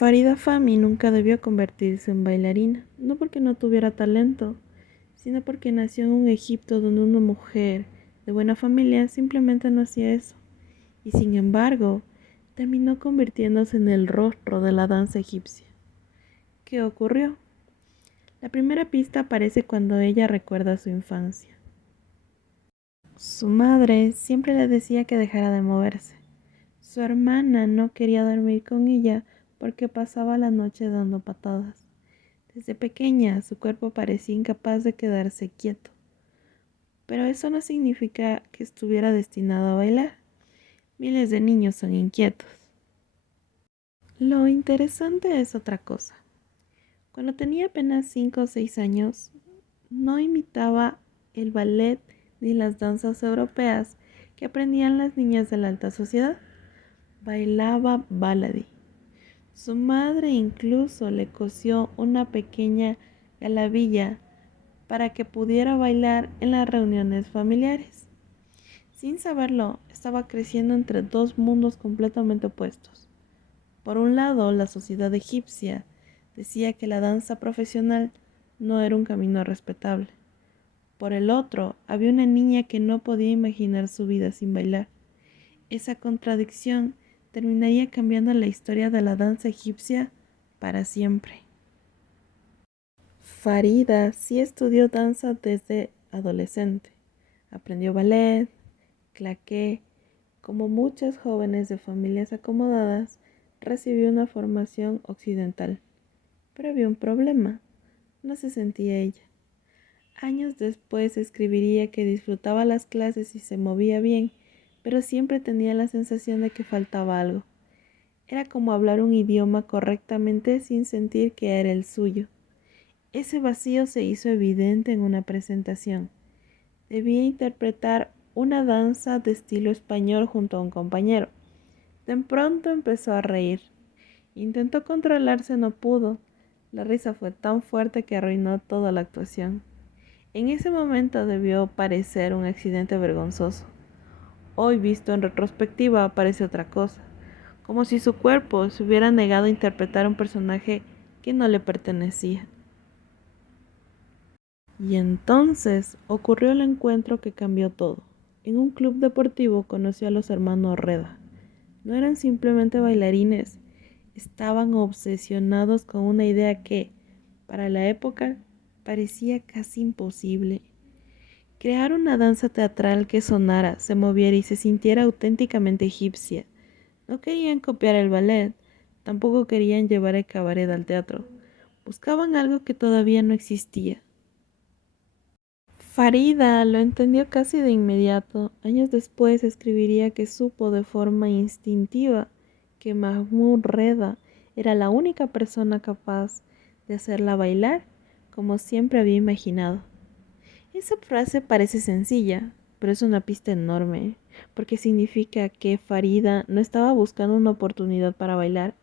Farida Fahmy nunca debió convertirse en bailarina, no porque no tuviera talento, sino porque nació en un Egipto donde una mujer de buena familia simplemente no hacía eso, y sin embargo, terminó convirtiéndose en el rostro de la danza egipcia. ¿Qué ocurrió? La primera pista aparece cuando ella recuerda su infancia. Su madre siempre le decía que dejara de moverse. Su hermana no quería dormir con ella porque pasaba la noche dando patadas. Desde pequeña su cuerpo parecía incapaz de quedarse quieto. Pero eso no significa que estuviera destinado a bailar. Miles de niños son inquietos. Lo interesante es otra cosa. Cuando tenía apenas 5 o 6 años, no imitaba el ballet ni las danzas europeas que aprendían las niñas de la alta sociedad. Bailaba baladí. Su madre incluso le cosió una pequeña galabilla para que pudiera bailar en las reuniones familiares. Sin saberlo, estaba creciendo entre dos mundos completamente opuestos. Por un lado, la sociedad egipcia decía que la danza profesional no era un camino respetable. Por el otro, había una niña que no podía imaginar su vida sin bailar. Esa contradicción terminaría cambiando la historia de la danza egipcia para siempre. Farida sí estudió danza desde adolescente. Aprendió ballet, claqué. Como muchas jóvenes de familias acomodadas, recibió una formación occidental. Pero había un problema. No se sentía ella. Años después escribiría que disfrutaba las clases y se movía bien, pero siempre tenía la sensación de que faltaba algo. Era como hablar un idioma correctamente sin sentir que era el suyo. Ese vacío se hizo evidente en una presentación. Debía interpretar una danza de estilo español junto a un compañero. De pronto empezó a reír. Intentó controlarse, no pudo. La risa fue tan fuerte que arruinó toda la actuación. En ese momento debió parecer un accidente vergonzoso. Hoy, visto en retrospectiva, parece otra cosa, como si su cuerpo se hubiera negado a interpretar un personaje que no le pertenecía. Y entonces ocurrió el encuentro que cambió todo. En un club deportivo conoció a los hermanos Reda. No eran simplemente bailarines, estaban obsesionados con una idea que, para la época, parecía casi imposible. Crear una danza teatral que sonara, se moviera y se sintiera auténticamente egipcia. No querían copiar el ballet, tampoco querían llevar el cabaret al teatro. Buscaban algo que todavía no existía. Farida lo entendió casi de inmediato. Años después escribiría que supo de forma instintiva que Mahmoud Reda era la única persona capaz de hacerla bailar como siempre había imaginado. Esa frase parece sencilla, pero es una pista enorme, porque significa que Farida no estaba buscando una oportunidad para bailar,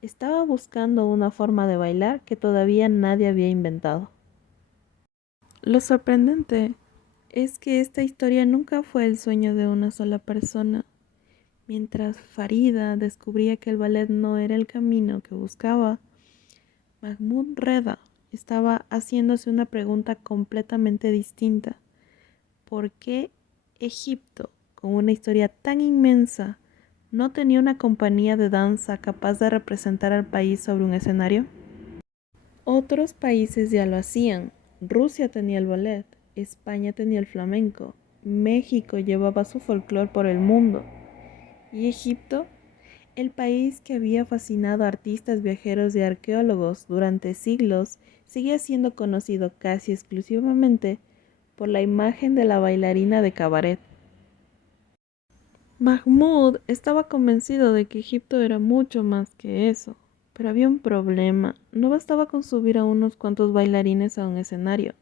estaba buscando una forma de bailar que todavía nadie había inventado. Lo sorprendente es que esta historia nunca fue el sueño de una sola persona. Mientras Farida descubría que el ballet no era el camino que buscaba, Mahmoud Reda estaba haciéndose una pregunta completamente distinta. ¿Por qué Egipto, con una historia tan inmensa, no tenía una compañía de danza capaz de representar al país sobre un escenario? Otros países ya lo hacían. Rusia tenía el ballet, España tenía el flamenco, México llevaba su folclore por el mundo. ¿Y Egipto? El país que había fascinado a artistas, viajeros y arqueólogos durante siglos, seguía siendo conocido casi exclusivamente por la imagen de la bailarina de cabaret. Mahmoud estaba convencido de que Egipto era mucho más que eso, pero había un problema. No bastaba con subir a unos cuantos bailarines a un escenario.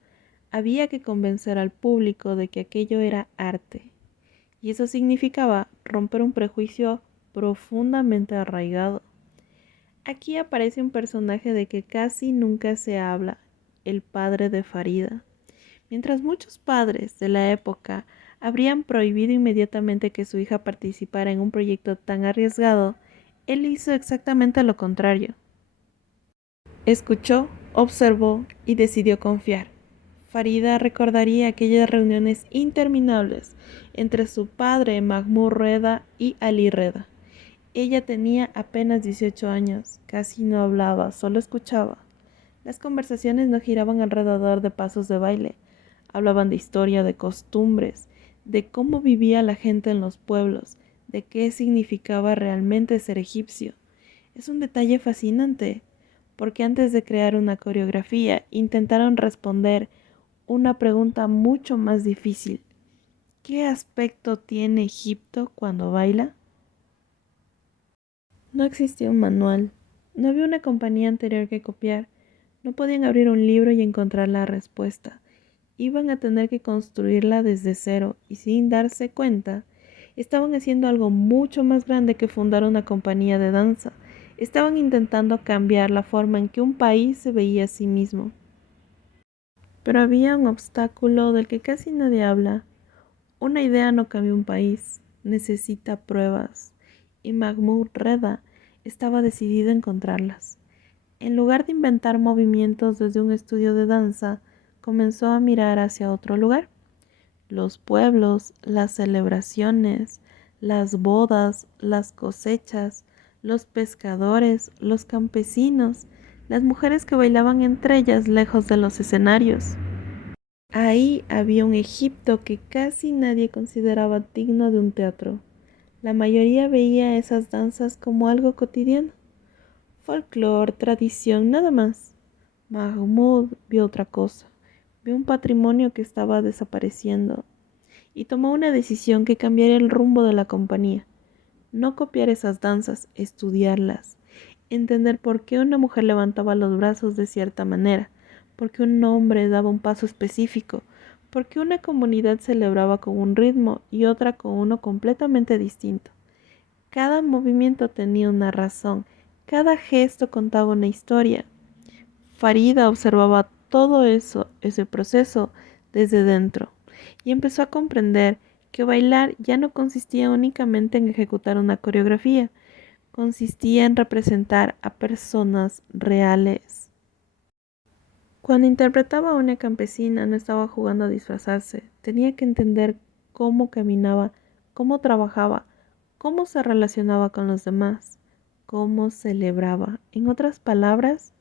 Había que convencer al público de que aquello era arte. Y eso significaba romper un prejuicio profundamente arraigado. Aquí aparece un personaje de que casi nunca se habla, el padre de Farida. Mientras muchos padres de la época habrían prohibido inmediatamente que su hija participara en un proyecto tan arriesgado, él hizo exactamente lo contrario. Escuchó, observó y decidió confiar. Farida recordaría aquellas reuniones interminables entre su padre Mahmoud Reda y Ali Reda. Ella tenía apenas 18 años, casi no hablaba, solo escuchaba. Las conversaciones no giraban alrededor de pasos de baile, hablaban de historia, de costumbres, de cómo vivía la gente en los pueblos, de qué significaba realmente ser egipcio. Es un detalle fascinante, porque antes de crear una coreografía intentaron responder una pregunta mucho más difícil. ¿Qué aspecto tiene Egipto cuando baila? No existía un manual, no había una compañía anterior que copiar, no podían abrir un libro y encontrar la respuesta. Iban a tener que construirla desde cero y sin darse cuenta, estaban haciendo algo mucho más grande que fundar una compañía de danza. Estaban intentando cambiar la forma en que un país se veía a sí mismo. Pero había un obstáculo del que casi nadie habla. Una idea no cambia un país, necesita pruebas. Y Mahmoud Reda estaba decidido a encontrarlas. En lugar de inventar movimientos desde un estudio de danza, comenzó a mirar hacia otro lugar. Los pueblos, las celebraciones, las bodas, las cosechas, los pescadores, los campesinos, las mujeres que bailaban entre ellas lejos de los escenarios. Ahí había un Egipto que casi nadie consideraba digno de un teatro. La mayoría veía esas danzas como algo cotidiano, folclore, tradición, nada más. Mahmoud vio otra cosa, vio un patrimonio que estaba desapareciendo y tomó una decisión que cambiaría el rumbo de la compañía. No copiar esas danzas, estudiarlas, entender por qué una mujer levantaba los brazos de cierta manera, por qué un hombre daba un paso específico, por qué una comunidad celebraba con un ritmo y otra con uno completamente distinto. Cada movimiento tenía una razón, cada gesto contaba una historia. Farida observaba todo eso, ese proceso, desde dentro, y empezó a comprender que bailar ya no consistía únicamente en ejecutar una coreografía, consistía en representar a personas reales. Cuando interpretaba a una campesina no estaba jugando a disfrazarse, tenía que entender cómo caminaba, cómo trabajaba, cómo se relacionaba con los demás, cómo celebraba. En otras palabras,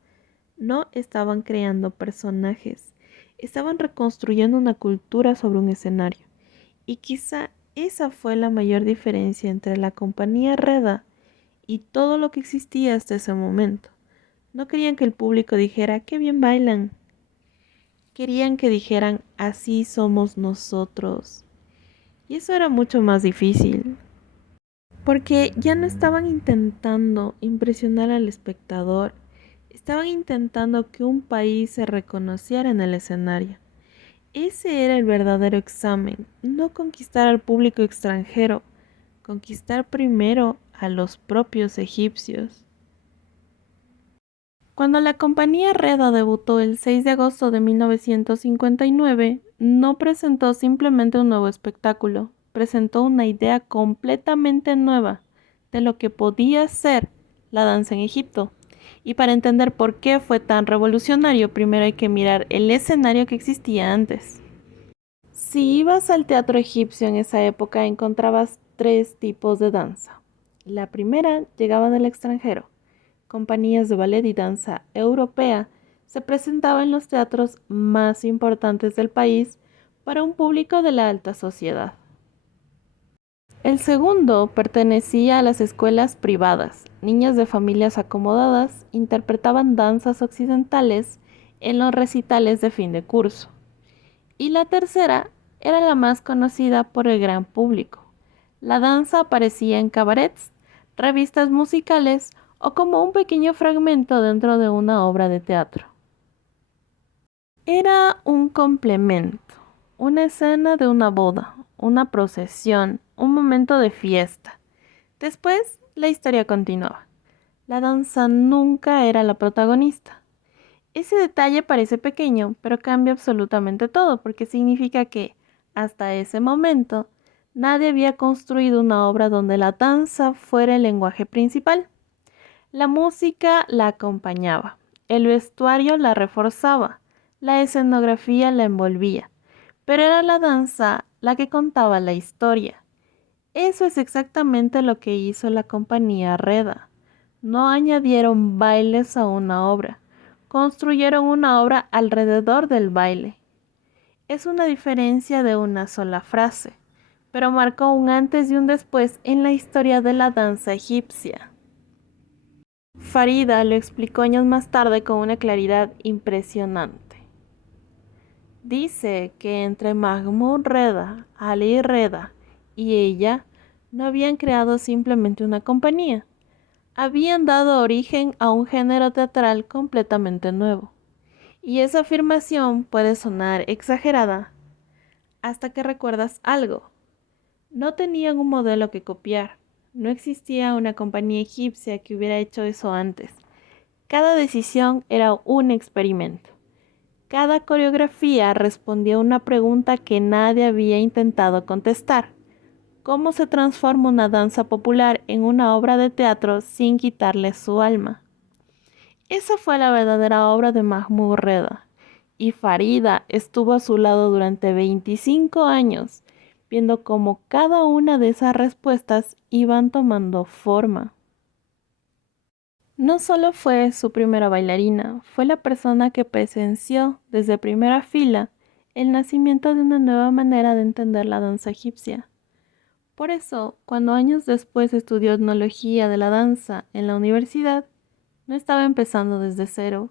no estaban creando personajes, estaban reconstruyendo una cultura sobre un escenario. Y quizá esa fue la mayor diferencia entre la compañía Reda y todo lo que existía hasta ese momento. No querían que el público dijera, qué bien bailan. Querían que dijeran, así somos nosotros. Y eso era mucho más difícil, porque ya no estaban intentando impresionar al espectador, estaban intentando que un país se reconociera en el escenario. Ese era el verdadero examen, no conquistar al público extranjero, conquistar primero a los propios egipcios. Cuando la compañía Reda debutó el 6 de agosto de 1959, no presentó simplemente un nuevo espectáculo, presentó una idea completamente nueva de lo que podía ser la danza en Egipto. Y para entender por qué fue tan revolucionario, primero hay que mirar el escenario que existía antes. Si ibas al teatro egipcio en esa época, encontrabas tres tipos de danza. La primera llegaba del extranjero. Compañías de ballet y danza europea se presentaban en los teatros más importantes del país para un público de la alta sociedad. El segundo pertenecía a las escuelas privadas. Niñas de familias acomodadas interpretaban danzas occidentales en los recitales de fin de curso. Y la tercera era la más conocida por el gran público. La danza aparecía en cabarets, revistas musicales o como un pequeño fragmento dentro de una obra de teatro. Era un complemento, una escena de una boda, una procesión, un momento de fiesta. Después, la historia continuaba. La danza nunca era la protagonista. Ese detalle parece pequeño, pero cambia absolutamente todo, porque significa que, hasta ese momento, nadie había construido una obra donde la danza fuera el lenguaje principal. La música la acompañaba, El vestuario la reforzaba, la escenografía la envolvía, pero era la danza la que contaba la historia. Eso es exactamente lo que hizo la compañía Reda. No añadieron bailes a una obra, construyeron una obra alrededor del baile. Es una diferencia de una sola frase, pero marcó un antes y un después en la historia de la danza egipcia. Farida lo explicó años más tarde con una claridad impresionante. Dice que entre Mahmoud Reda, Ali Reda y ella no habían creado simplemente una compañía, habían dado origen a un género teatral completamente nuevo. Y esa afirmación puede sonar exagerada hasta que recuerdas algo. No tenían un modelo que copiar. No existía una compañía egipcia que hubiera hecho eso antes. Cada decisión era un experimento. Cada coreografía respondía a una pregunta que nadie había intentado contestar. ¿Cómo se transforma una danza popular en una obra de teatro sin quitarle su alma? Esa fue la verdadera obra de Mahmoud Reda, y Farida estuvo a su lado durante 25 años, viendo cómo cada una de esas respuestas iban tomando forma. No solo fue su primera bailarina, fue la persona que presenció desde primera fila el nacimiento de una nueva manera de entender la danza egipcia. Por eso, cuando años después estudió etnología de la danza en la universidad, no estaba empezando desde cero.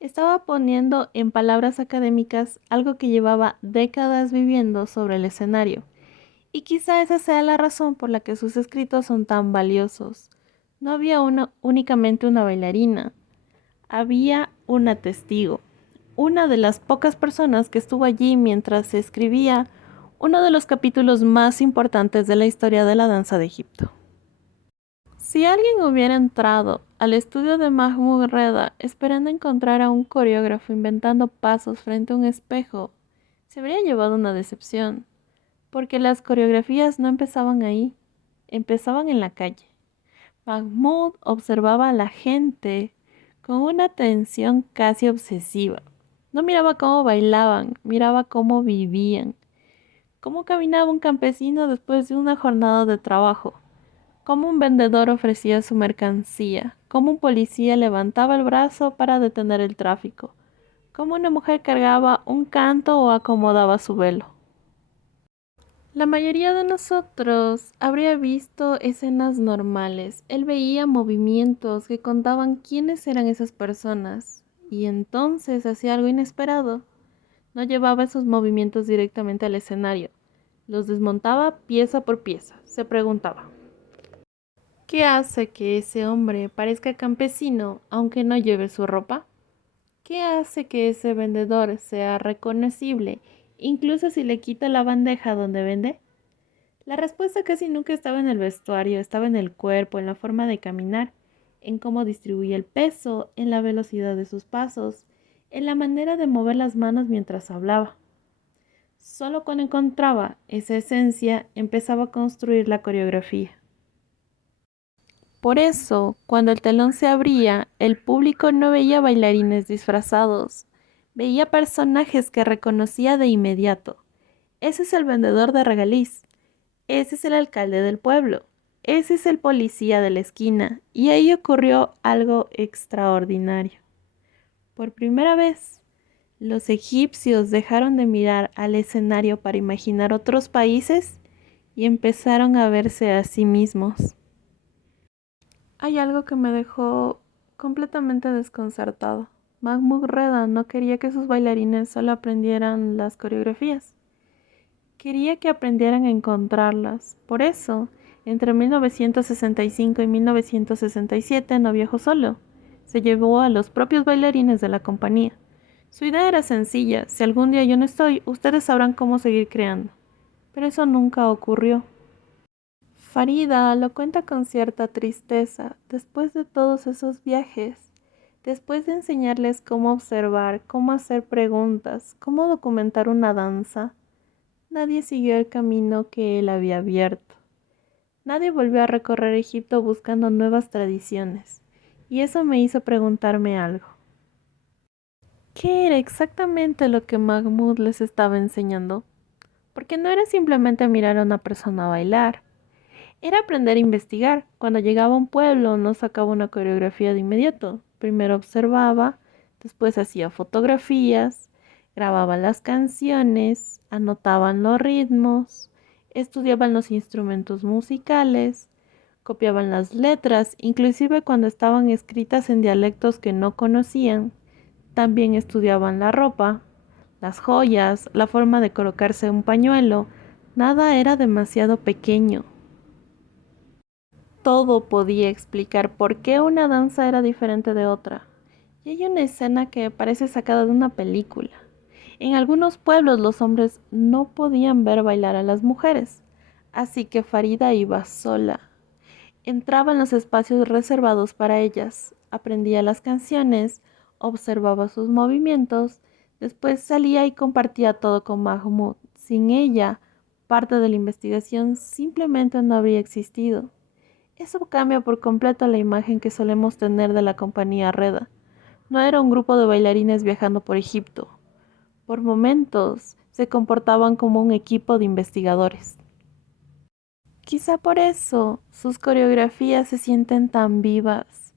Estaba poniendo en palabras académicas algo que llevaba décadas viviendo sobre el escenario. Y quizá esa sea la razón por la que sus escritos son tan valiosos. No había únicamente una bailarina, había una testigo, una de las pocas personas que estuvo allí mientras se escribía uno de los capítulos más importantes de la historia de la danza de Egipto. Si alguien hubiera entrado al estudio de Mahmoud Reda esperando encontrar a un coreógrafo inventando pasos frente a un espejo, se habría llevado una decepción, porque las coreografías no empezaban ahí, empezaban en la calle. Mahmoud observaba a la gente con una atención casi obsesiva. No miraba cómo bailaban, miraba cómo vivían, cómo caminaba un campesino después de una jornada de trabajo, cómo un vendedor ofrecía su mercancía, cómo un policía levantaba el brazo para detener el tráfico, cómo una mujer cargaba un canto o acomodaba su velo. La mayoría de nosotros habría visto escenas normales. Él veía movimientos que contaban quiénes eran esas personas y entonces hacía algo inesperado. No llevaba esos movimientos directamente al escenario. Los desmontaba pieza por pieza. Se preguntaba, ¿qué hace que ese hombre parezca campesino aunque no lleve su ropa? ¿Qué hace que ese vendedor sea reconocible incluso si le quita la bandeja donde vende? La respuesta casi nunca estaba en el vestuario, estaba en el cuerpo, en la forma de caminar, en cómo distribuye el peso, en la velocidad de sus pasos, en la manera de mover las manos mientras hablaba. Solo cuando encontraba esa esencia empezaba a construir la coreografía. Por eso, cuando el telón se abría, el público no veía bailarines disfrazados, veía personajes que reconocía de inmediato. Ese es el vendedor de regaliz. Ese es el alcalde del pueblo. Ese es el policía de la esquina. Y ahí ocurrió algo extraordinario. Por primera vez, los egipcios dejaron de mirar al escenario para imaginar otros países y empezaron a verse a sí mismos. Hay algo que me dejó completamente desconcertado. Mahmoud Reda no quería que sus bailarines solo aprendieran las coreografías. Quería que aprendieran a encontrarlas. Por eso, entre 1965 y 1967 no viajó solo. Se llevó a los propios bailarines de la compañía. Su idea era sencilla: si algún día yo no estoy, ustedes sabrán cómo seguir creando. Pero eso nunca ocurrió. Farida lo cuenta con cierta tristeza. Después de todos esos viajes, después de enseñarles cómo observar, cómo hacer preguntas, cómo documentar una danza, nadie siguió el camino que él había abierto. Nadie volvió a recorrer Egipto buscando nuevas tradiciones. Y eso me hizo preguntarme algo. ¿Qué era exactamente lo que Mahmoud les estaba enseñando? Porque no era simplemente mirar a una persona bailar, era aprender a investigar. Cuando llegaba a un pueblo no sacaba una coreografía de inmediato. Primero observaba, después hacía fotografías, grababan las canciones, anotaban los ritmos, estudiaban los instrumentos musicales, copiaban las letras, inclusive cuando estaban escritas en dialectos que no conocían. También estudiaban la ropa, las joyas, la forma de colocarse un pañuelo. Nada era demasiado pequeño. Todo podía explicar por qué una danza era diferente de otra. Y hay una escena que parece sacada de una película. En algunos pueblos los hombres no podían ver bailar a las mujeres, así que Farida iba sola. Entraba en los espacios reservados para ellas, aprendía las canciones, observaba sus movimientos, después salía y compartía todo con Mahmoud. Sin ella, parte de la investigación simplemente no habría existido. Eso cambia por completo la imagen que solemos tener de la compañía Reda. No era un grupo de bailarines viajando por Egipto. Por momentos se comportaban como un equipo de investigadores. Quizá por eso sus coreografías se sienten tan vivas,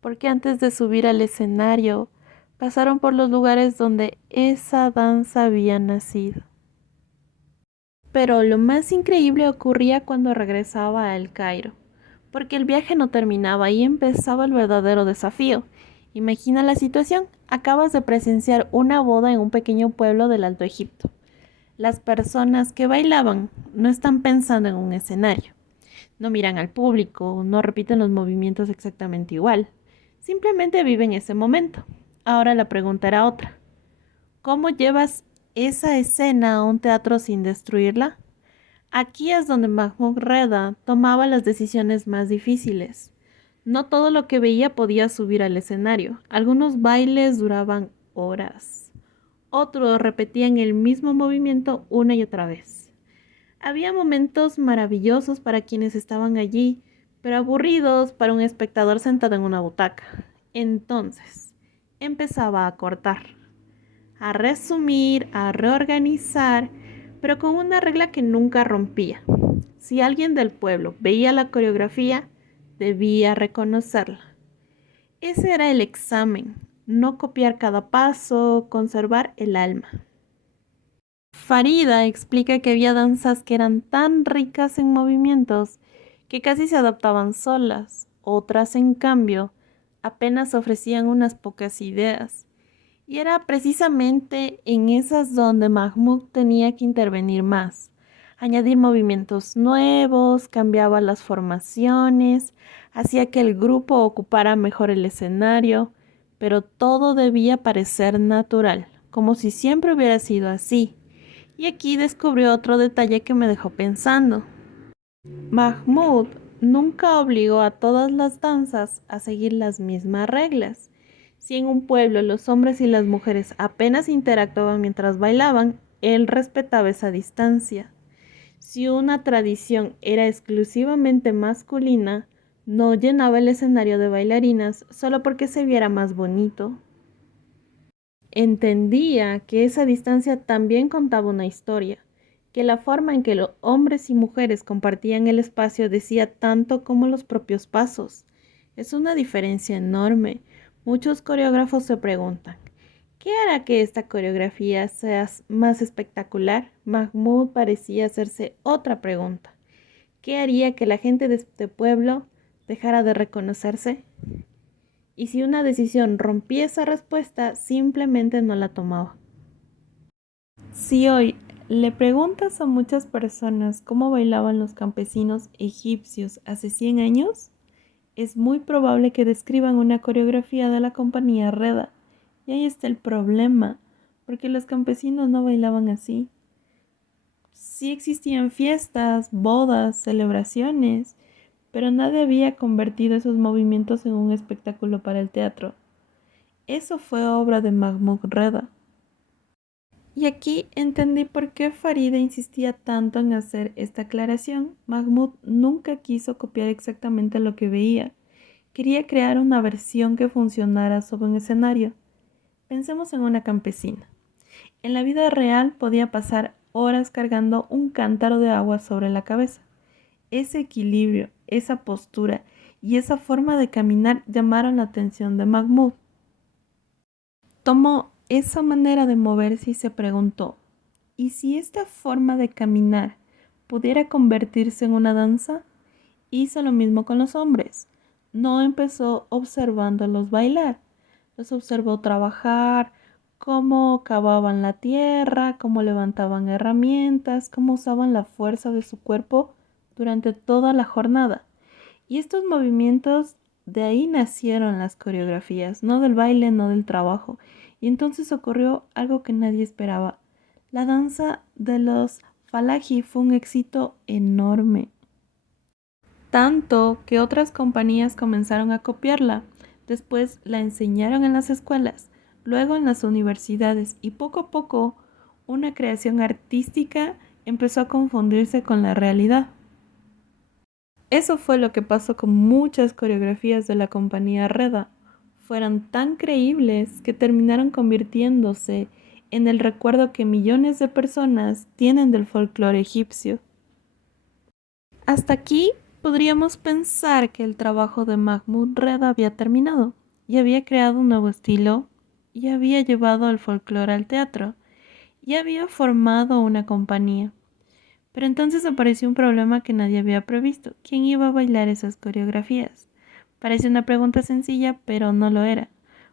porque antes de subir al escenario pasaron por los lugares donde esa danza había nacido. Pero lo más increíble ocurría cuando regresaba a El Cairo, porque el viaje no terminaba y empezaba el verdadero desafío. Imagina la situación, acabas de presenciar una boda en un pequeño pueblo del Alto Egipto. Las personas que bailaban no están pensando en un escenario, no miran al público, no repiten los movimientos exactamente igual, simplemente viven ese momento. Ahora la pregunta era otra: ¿cómo llevas esa escena a un teatro sin destruirla? Aquí es donde Mahmoud Reda tomaba las decisiones más difíciles. No todo lo que veía podía subir al escenario. Algunos bailes duraban horas. Otros repetían el mismo movimiento una y otra vez. Había momentos maravillosos para quienes estaban allí, pero aburridos para un espectador sentado en una butaca. Entonces, empezaba a cortar, a resumir, a reorganizar, pero con una regla que nunca rompía. Si alguien del pueblo veía la coreografía, debía reconocerla. Ese era el examen, no copiar cada paso, conservar el alma. Farida explica que había danzas que eran tan ricas en movimientos que casi se adaptaban solas, otras en cambio apenas ofrecían unas pocas ideas. Y era precisamente en esas donde Mahmoud tenía que intervenir más, añadir movimientos nuevos, cambiaba las formaciones, hacía que el grupo ocupara mejor el escenario, pero todo debía parecer natural, como si siempre hubiera sido así. Y aquí descubrió otro detalle que me dejó pensando. Mahmoud nunca obligó a todas las danzas a seguir las mismas reglas. Si en un pueblo los hombres y las mujeres apenas interactuaban mientras bailaban, él respetaba esa distancia. Si una tradición era exclusivamente masculina, no llenaba el escenario de bailarinas solo porque se viera más bonito. Entendía que esa distancia también contaba una historia, que la forma en que los hombres y mujeres compartían el espacio decía tanto como los propios pasos. Es una diferencia enorme. Muchos coreógrafos se preguntan, ¿qué hará que esta coreografía sea más espectacular? Mahmoud parecía hacerse otra pregunta. ¿Qué haría que la gente de este pueblo dejara de reconocerse? Y si una decisión rompía esa respuesta, simplemente no la tomaba. Si hoy le preguntas a muchas personas cómo bailaban los campesinos egipcios hace 100 años, es muy probable que describan una coreografía de la compañía Reda. Y ahí está el problema, porque los campesinos no bailaban así. Sí existían fiestas, bodas, celebraciones, pero nadie había convertido esos movimientos en un espectáculo para el teatro. Eso fue obra de Mahmoud Reda. Y aquí entendí por qué Farida insistía tanto en hacer esta aclaración. Mahmoud nunca quiso copiar exactamente lo que veía. Quería crear una versión que funcionara sobre un escenario. Pensemos en una campesina. En la vida real podía pasar horas cargando un cántaro de agua sobre la cabeza. Ese equilibrio, esa postura y esa forma de caminar llamaron la atención de Mahmoud. Tomó esa manera de moverse y se preguntó, ¿y si esta forma de caminar pudiera convertirse en una danza? Hizo lo mismo con los hombres. No empezó observándolos bailar, los observó trabajar, cómo cavaban la tierra, cómo levantaban herramientas, cómo usaban la fuerza de su cuerpo durante toda la jornada. Y estos movimientos, de ahí nacieron las coreografías, no del baile, no del trabajo. Y entonces ocurrió algo que nadie esperaba. La danza de los Falaji fue un éxito enorme, tanto que otras compañías comenzaron a copiarla. Después la enseñaron en las escuelas, luego en las universidades y poco a poco una creación artística empezó a confundirse con la realidad. Eso fue lo que pasó con muchas coreografías de la compañía Reda. Fueron tan creíbles que terminaron convirtiéndose en el recuerdo que millones de personas tienen del folclore egipcio. Hasta aquí podríamos pensar que el trabajo de Mahmoud Reda había terminado y había creado un nuevo estilo y había llevado el folclore al teatro y había formado una compañía. Pero entonces apareció un problema que nadie había previsto. ¿Quién iba a bailar esas coreografías? Parece una pregunta sencilla, pero no lo era,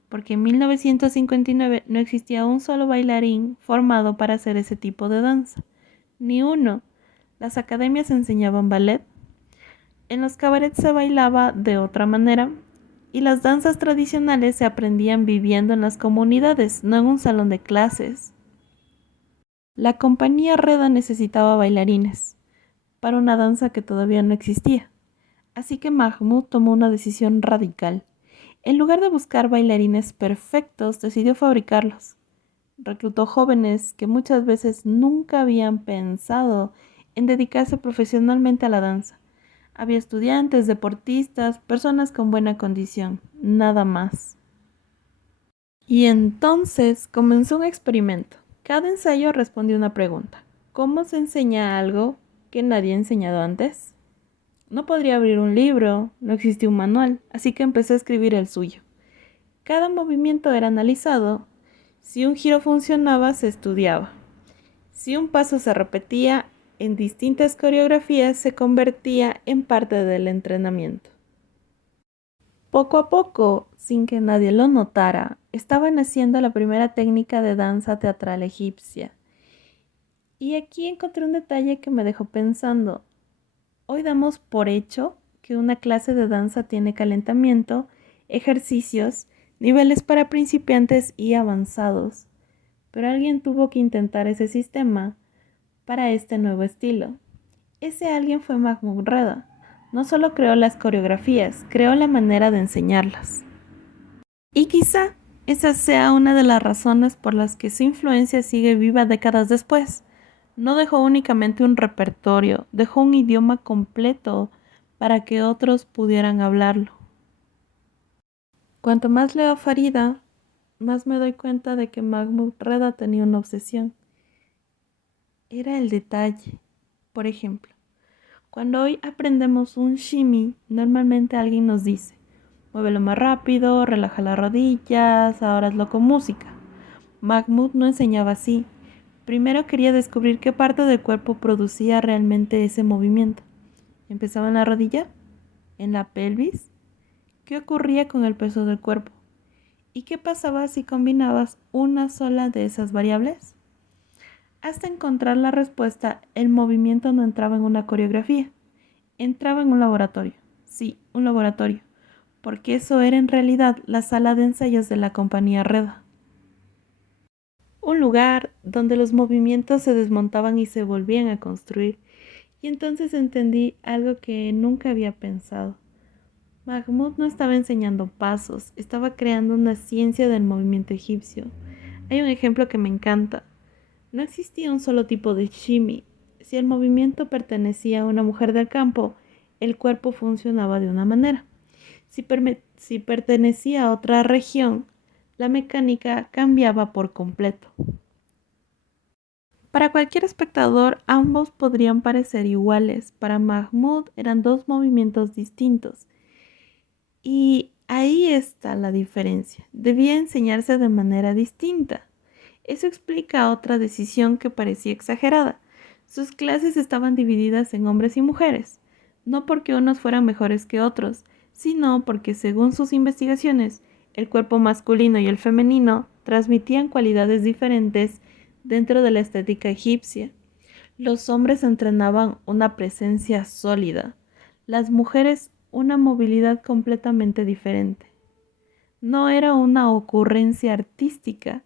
porque en 1959 no existía un solo bailarín formado para hacer ese tipo de danza. Ni uno. Las academias enseñaban ballet, en los cabarets se bailaba de otra manera y las danzas tradicionales se aprendían viviendo en las comunidades, no en un salón de clases. La compañía Reda necesitaba bailarines para una danza que todavía no existía, así que Mahmoud tomó una decisión radical. En lugar de buscar bailarines perfectos, decidió fabricarlos. Reclutó jóvenes que muchas veces nunca habían pensado en dedicarse profesionalmente a la danza. Había estudiantes, deportistas, personas con buena condición, nada más. Y entonces comenzó un experimento. Cada ensayo respondía una pregunta. ¿Cómo se enseña algo que nadie ha enseñado antes? No podría abrir un libro, no existía un manual, así que empecé a escribir el suyo. Cada movimiento era analizado. Si un giro funcionaba, se estudiaba. Si un paso se repetía en distintas coreografías, se convertía en parte del entrenamiento. Poco a poco, sin que nadie lo notara, estaba naciendo la primera técnica de danza teatral egipcia. Y aquí encontré un detalle que me dejó pensando. Hoy damos por hecho que una clase de danza tiene calentamiento, ejercicios, niveles para principiantes y avanzados. Pero alguien tuvo que intentar ese sistema para este nuevo estilo. Ese alguien fue Mahmoud Reda. No solo creó las coreografías, creó la manera de enseñarlas. Y quizá esa sea una de las razones por las que su influencia sigue viva décadas después. No dejó únicamente un repertorio, dejó un idioma completo para que otros pudieran hablarlo. Cuanto más leo a Farida, más me doy cuenta de que Mahmoud Reda tenía una obsesión. Era el detalle. Por ejemplo, cuando hoy aprendemos un shimmy, normalmente alguien nos dice, muévelo más rápido, relaja las rodillas, ahora hazlo con música. Mahmoud no enseñaba así. Primero quería descubrir qué parte del cuerpo producía realmente ese movimiento. ¿Empezaba en la rodilla? ¿En la pelvis? ¿Qué ocurría con el peso del cuerpo? ¿Y qué pasaba si combinabas una sola de esas variables? Hasta encontrar la respuesta, el movimiento no entraba en una coreografía, entraba en un laboratorio. Sí, un laboratorio, porque eso era en realidad la sala de ensayos de la compañía Reda. Un lugar donde los movimientos se desmontaban y se volvían a construir. Y entonces entendí algo que nunca había pensado. Mahmoud no estaba enseñando pasos, estaba creando una ciencia del movimiento egipcio. Hay un ejemplo que me encanta. No existía un solo tipo de shimmy. Si el movimiento pertenecía a una mujer del campo, el cuerpo funcionaba de una manera. Si pertenecía a otra región, la mecánica cambiaba por completo. Para cualquier espectador, ambos podrían parecer iguales. Para Mahmoud eran dos movimientos distintos. Y ahí está la diferencia. Debía enseñarse de manera distinta. Eso explica otra decisión que parecía exagerada. Sus clases estaban divididas en hombres y mujeres, no porque unos fueran mejores que otros, sino porque según sus investigaciones, el cuerpo masculino y el femenino transmitían cualidades diferentes dentro de la estética egipcia. Los hombres entrenaban una presencia sólida, las mujeres una movilidad completamente diferente. No era una ocurrencia artística,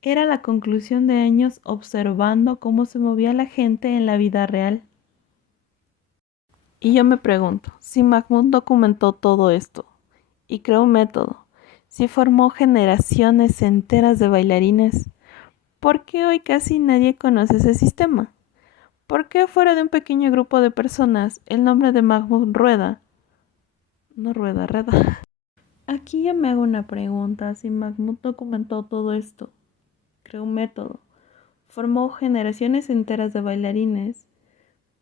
era la conclusión de años observando cómo se movía la gente en la vida real. Y yo me pregunto, si Mahmoud documentó todo esto y creó un método, si formó generaciones enteras de bailarines, ¿por qué hoy casi nadie conoce ese sistema? ¿Por qué fuera de un pequeño grupo de personas el nombre de Mahmoud rueda? No rueda, reda. Aquí yo me hago una pregunta, si Mahmoud documentó todo esto, creó un método, formó generaciones enteras de bailarines,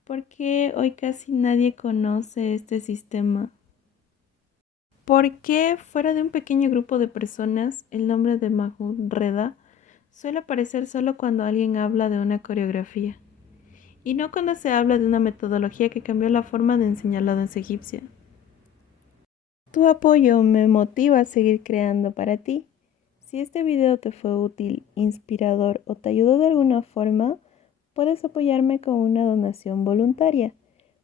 ¿por qué hoy casi nadie conoce este sistema? ¿Por qué fuera de un pequeño grupo de personas el nombre de Mahmoud Reda suele aparecer solo cuando alguien habla de una coreografía? Y no cuando se habla de una metodología que cambió la forma de enseñar la danza egipcia. Tu apoyo me motiva a seguir creando para ti. Si este video te fue útil, inspirador o te ayudó de alguna forma, puedes apoyarme con una donación voluntaria.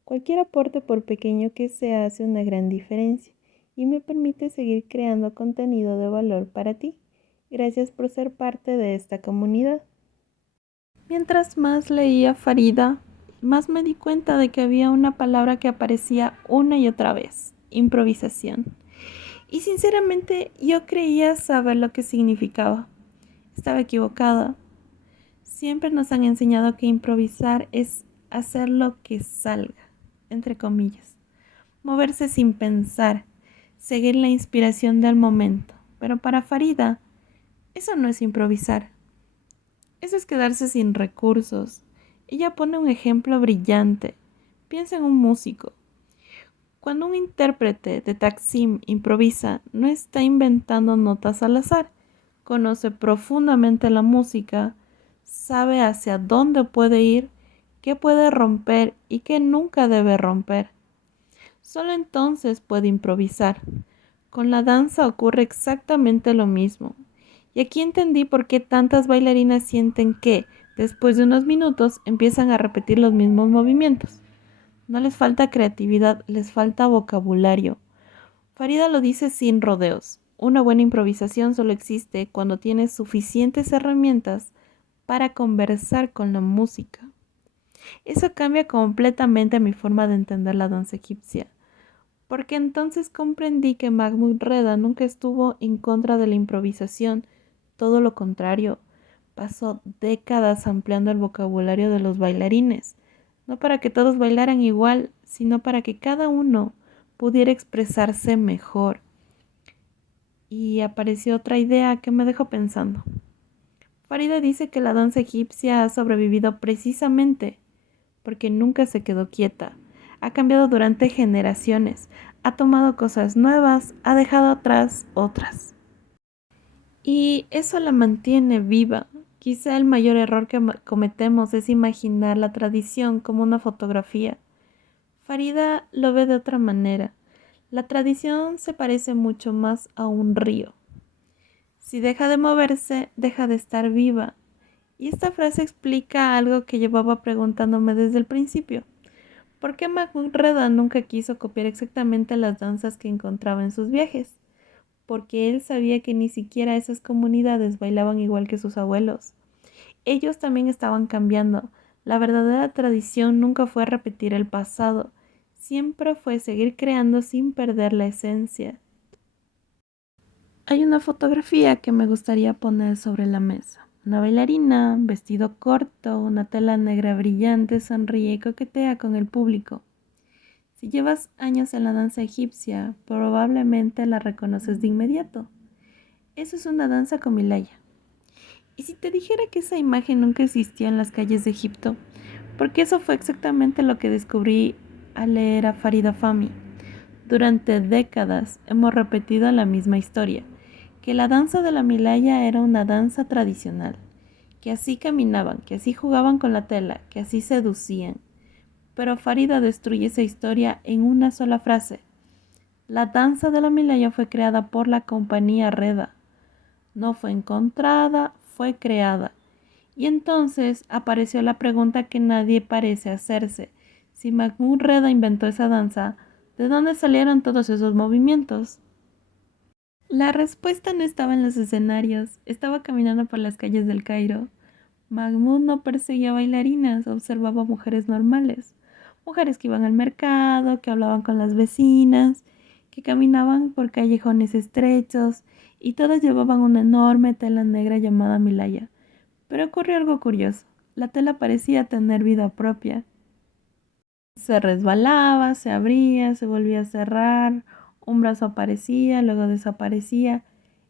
Cualquier aporte, por pequeño que sea, hace una gran diferencia y me permite seguir creando contenido de valor para ti. Gracias por ser parte de esta comunidad. Mientras más leía Farida, más me di cuenta de que había una palabra que aparecía una y otra vez: improvisación. Y sinceramente yo creía saber lo que significaba. Estaba equivocada. Siempre nos han enseñado que improvisar es hacer lo que salga, entre comillas. Moverse sin pensar, seguir la inspiración del momento. Pero para Farida, eso no es improvisar. Eso es quedarse sin recursos. Ella pone un ejemplo brillante. Piensa en un músico. Cuando un intérprete de Taksim improvisa, no está inventando notas al azar. Conoce profundamente la música, sabe hacia dónde puede ir, qué puede romper y qué nunca debe romper. Solo entonces puede improvisar. Con la danza ocurre exactamente lo mismo. Y aquí entendí por qué tantas bailarinas sienten que, después de unos minutos, empiezan a repetir los mismos movimientos. No les falta creatividad, les falta vocabulario. Farida lo dice sin rodeos. Una buena improvisación solo existe cuando tienes suficientes herramientas para conversar con la música. Eso cambia completamente mi forma de entender la danza egipcia, porque entonces comprendí que Mahmoud Reda nunca estuvo en contra de la improvisación, todo lo contrario, pasó décadas ampliando el vocabulario de los bailarines, no para que todos bailaran igual, sino para que cada uno pudiera expresarse mejor. Y apareció otra idea que me dejó pensando. Farida dice que la danza egipcia ha sobrevivido precisamente porque nunca se quedó quieta. Ha cambiado durante generaciones, ha tomado cosas nuevas, ha dejado atrás otras. Y eso la mantiene viva. Quizá el mayor error que cometemos es imaginar la tradición como una fotografía. Farida lo ve de otra manera. La tradición se parece mucho más a un río. Si deja de moverse, deja de estar viva. Y esta frase explica algo que llevaba preguntándome desde el principio. ¿Por qué Mahmoud Reda nunca quiso copiar exactamente las danzas que encontraba en sus viajes? Porque él sabía que ni siquiera esas comunidades bailaban igual que sus abuelos. Ellos también estaban cambiando. La verdadera tradición nunca fue repetir el pasado, siempre fue seguir creando sin perder la esencia. Hay una fotografía que me gustaría poner sobre la mesa. Una bailarina, vestido corto, una tela negra brillante, sonríe y coquetea con el público. Si llevas años en la danza egipcia, probablemente la reconoces de inmediato. Eso es una danza con Milaya. ¿Y si te dijera que esa imagen nunca existió en las calles de Egipto? Porque eso fue exactamente lo que descubrí al leer a Farida Fahmy. Durante décadas hemos repetido la misma historia, que la danza de la Milaya era una danza tradicional, que así caminaban, que así jugaban con la tela, que así seducían. Pero Farida destruye esa historia en una sola frase. La danza de la Milaya fue creada por la compañía Reda. No fue encontrada, fue creada. Y entonces apareció la pregunta que nadie parece hacerse. Si Mahmoud Reda inventó esa danza, ¿de dónde salieron todos esos movimientos? La respuesta no estaba en los escenarios, estaba caminando por las calles del Cairo. Mahmoud no perseguía bailarinas, observaba mujeres normales, mujeres que iban al mercado, que hablaban con las vecinas, que caminaban por callejones estrechos, y todas llevaban una enorme tela negra llamada Milaya. Pero ocurrió algo curioso. La tela parecía tener vida propia. Se resbalaba, se abría, se volvía a cerrar, un brazo aparecía, luego desaparecía,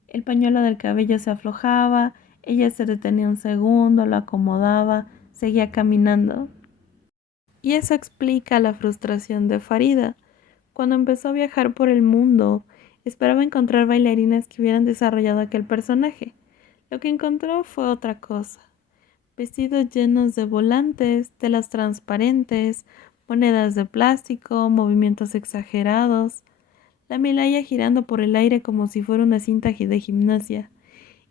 el pañuelo del cabello se aflojaba, ella se detenía un segundo, lo acomodaba, seguía caminando. Y eso explica la frustración de Farida. Cuando empezó a viajar por el mundo, esperaba encontrar bailarinas que hubieran desarrollado aquel personaje. Lo que encontró fue otra cosa. Vestidos llenos de volantes, telas transparentes, monedas de plástico, movimientos exagerados, la Milaya girando por el aire como si fuera una cinta de gimnasia.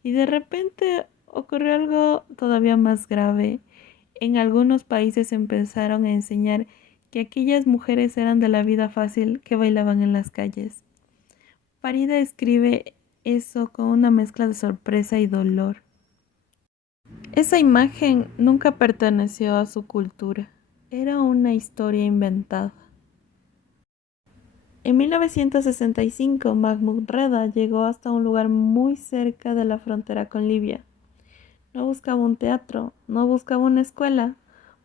Y de repente ocurrió algo todavía más grave. En algunos países empezaron a enseñar que aquellas mujeres eran de la vida fácil que bailaban en las calles. Farida escribe eso con una mezcla de sorpresa y dolor. Esa imagen nunca perteneció a su cultura, era una historia inventada. En 1965, Mahmoud Reda llegó hasta un lugar muy cerca de la frontera con Libia. No buscaba un teatro, no buscaba una escuela,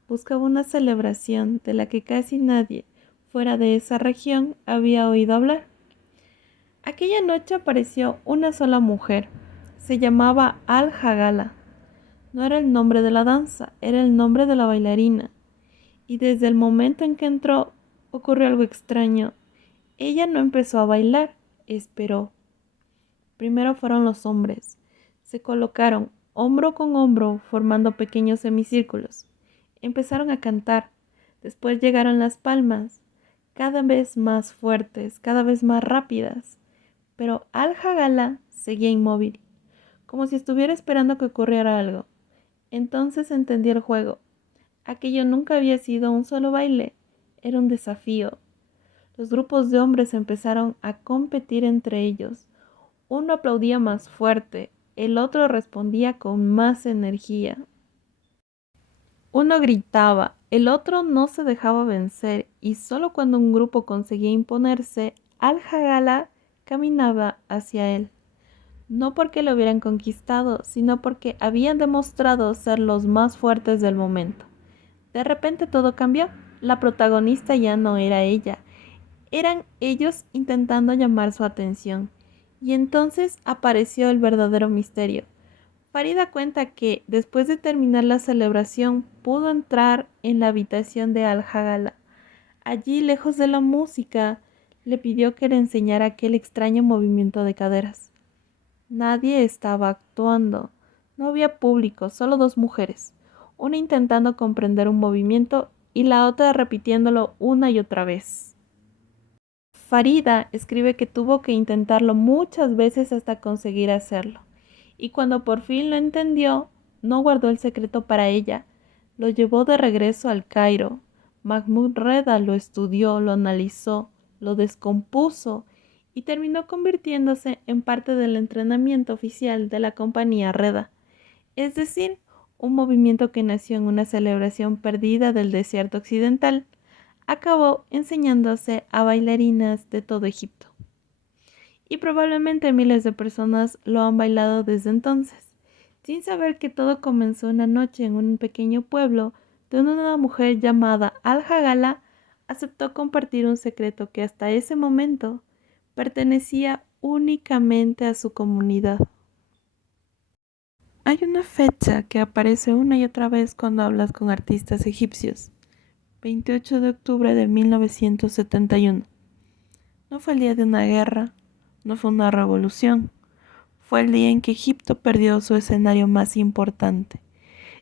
buscaba una celebración de la que casi nadie fuera de esa región había oído hablar. Aquella noche apareció una sola mujer, se llamaba Al-Hagala. No era el nombre de la danza, era el nombre de la bailarina. Y desde el momento en que entró, ocurrió algo extraño. Ella no empezó a bailar, esperó. Primero fueron los hombres. Se colocaron hombro con hombro, formando pequeños semicírculos. Empezaron a cantar. Después llegaron las palmas, cada vez más fuertes, cada vez más rápidas. Pero Al-Hagala seguía inmóvil, como si estuviera esperando que ocurriera algo. Entonces entendí el juego. Aquello nunca había sido un solo baile, era un desafío. Los grupos de hombres empezaron a competir entre ellos. Uno aplaudía más fuerte, el otro respondía con más energía. Uno gritaba, el otro no se dejaba vencer, y solo cuando un grupo conseguía imponerse, Al-Hagala caminaba hacia él. No porque lo hubieran conquistado, sino porque habían demostrado ser los más fuertes del momento. De repente todo cambió. La protagonista ya no era ella. Eran ellos intentando llamar su atención. Y entonces apareció el verdadero misterio. Farida cuenta que, después de terminar la celebración, pudo entrar en la habitación de Al-Hagala. Allí, lejos de la música, le pidió que le enseñara aquel extraño movimiento de caderas. Nadie estaba actuando. No había público, solo dos mujeres, una intentando comprender un movimiento y la otra repitiéndolo una y otra vez. Farida escribe que tuvo que intentarlo muchas veces hasta conseguir hacerlo, y cuando por fin lo entendió, no guardó el secreto para ella, lo llevó de regreso al Cairo. Mahmoud Reda lo estudió, lo analizó, lo descompuso y terminó convirtiéndose en parte del entrenamiento oficial de la compañía Reda, es decir, un movimiento que nació en una celebración perdida del desierto occidental, acabó enseñándose a bailarinas de todo Egipto. Y probablemente miles de personas lo han bailado desde entonces, sin saber que todo comenzó una noche en un pequeño pueblo donde una mujer llamada Al-Hagala aceptó compartir un secreto que hasta ese momento pertenecía únicamente a su comunidad. Hay una fecha que aparece una y otra vez cuando hablas con artistas egipcios. 28 de octubre de 1971. No fue el día de una guerra, no fue una revolución. Fue el día en que Egipto perdió su escenario más importante.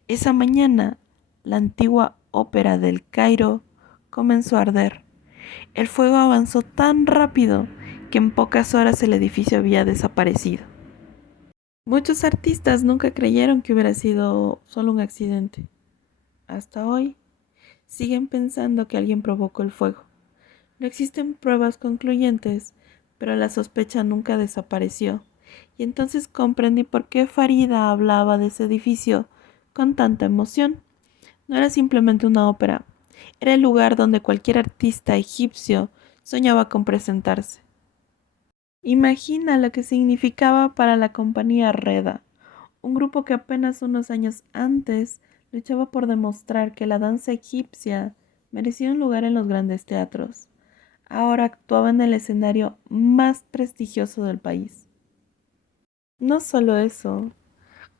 Esa mañana, la antigua ópera del Cairo comenzó a arder. El fuego avanzó tan rápido que en pocas horas el edificio había desaparecido. Muchos artistas nunca creyeron que hubiera sido solo un accidente. Hasta hoy, siguen pensando que alguien provocó el fuego. No existen pruebas concluyentes, pero la sospecha nunca desapareció. Y entonces comprendí por qué Farida hablaba de ese edificio con tanta emoción. No era simplemente una ópera, era el lugar donde cualquier artista egipcio soñaba con presentarse. Imagina lo que significaba para la compañía Reda, un grupo que apenas unos años antes luchaba por demostrar que la danza egipcia merecía un lugar en los grandes teatros. Ahora actuaba en el escenario más prestigioso del país. No solo eso,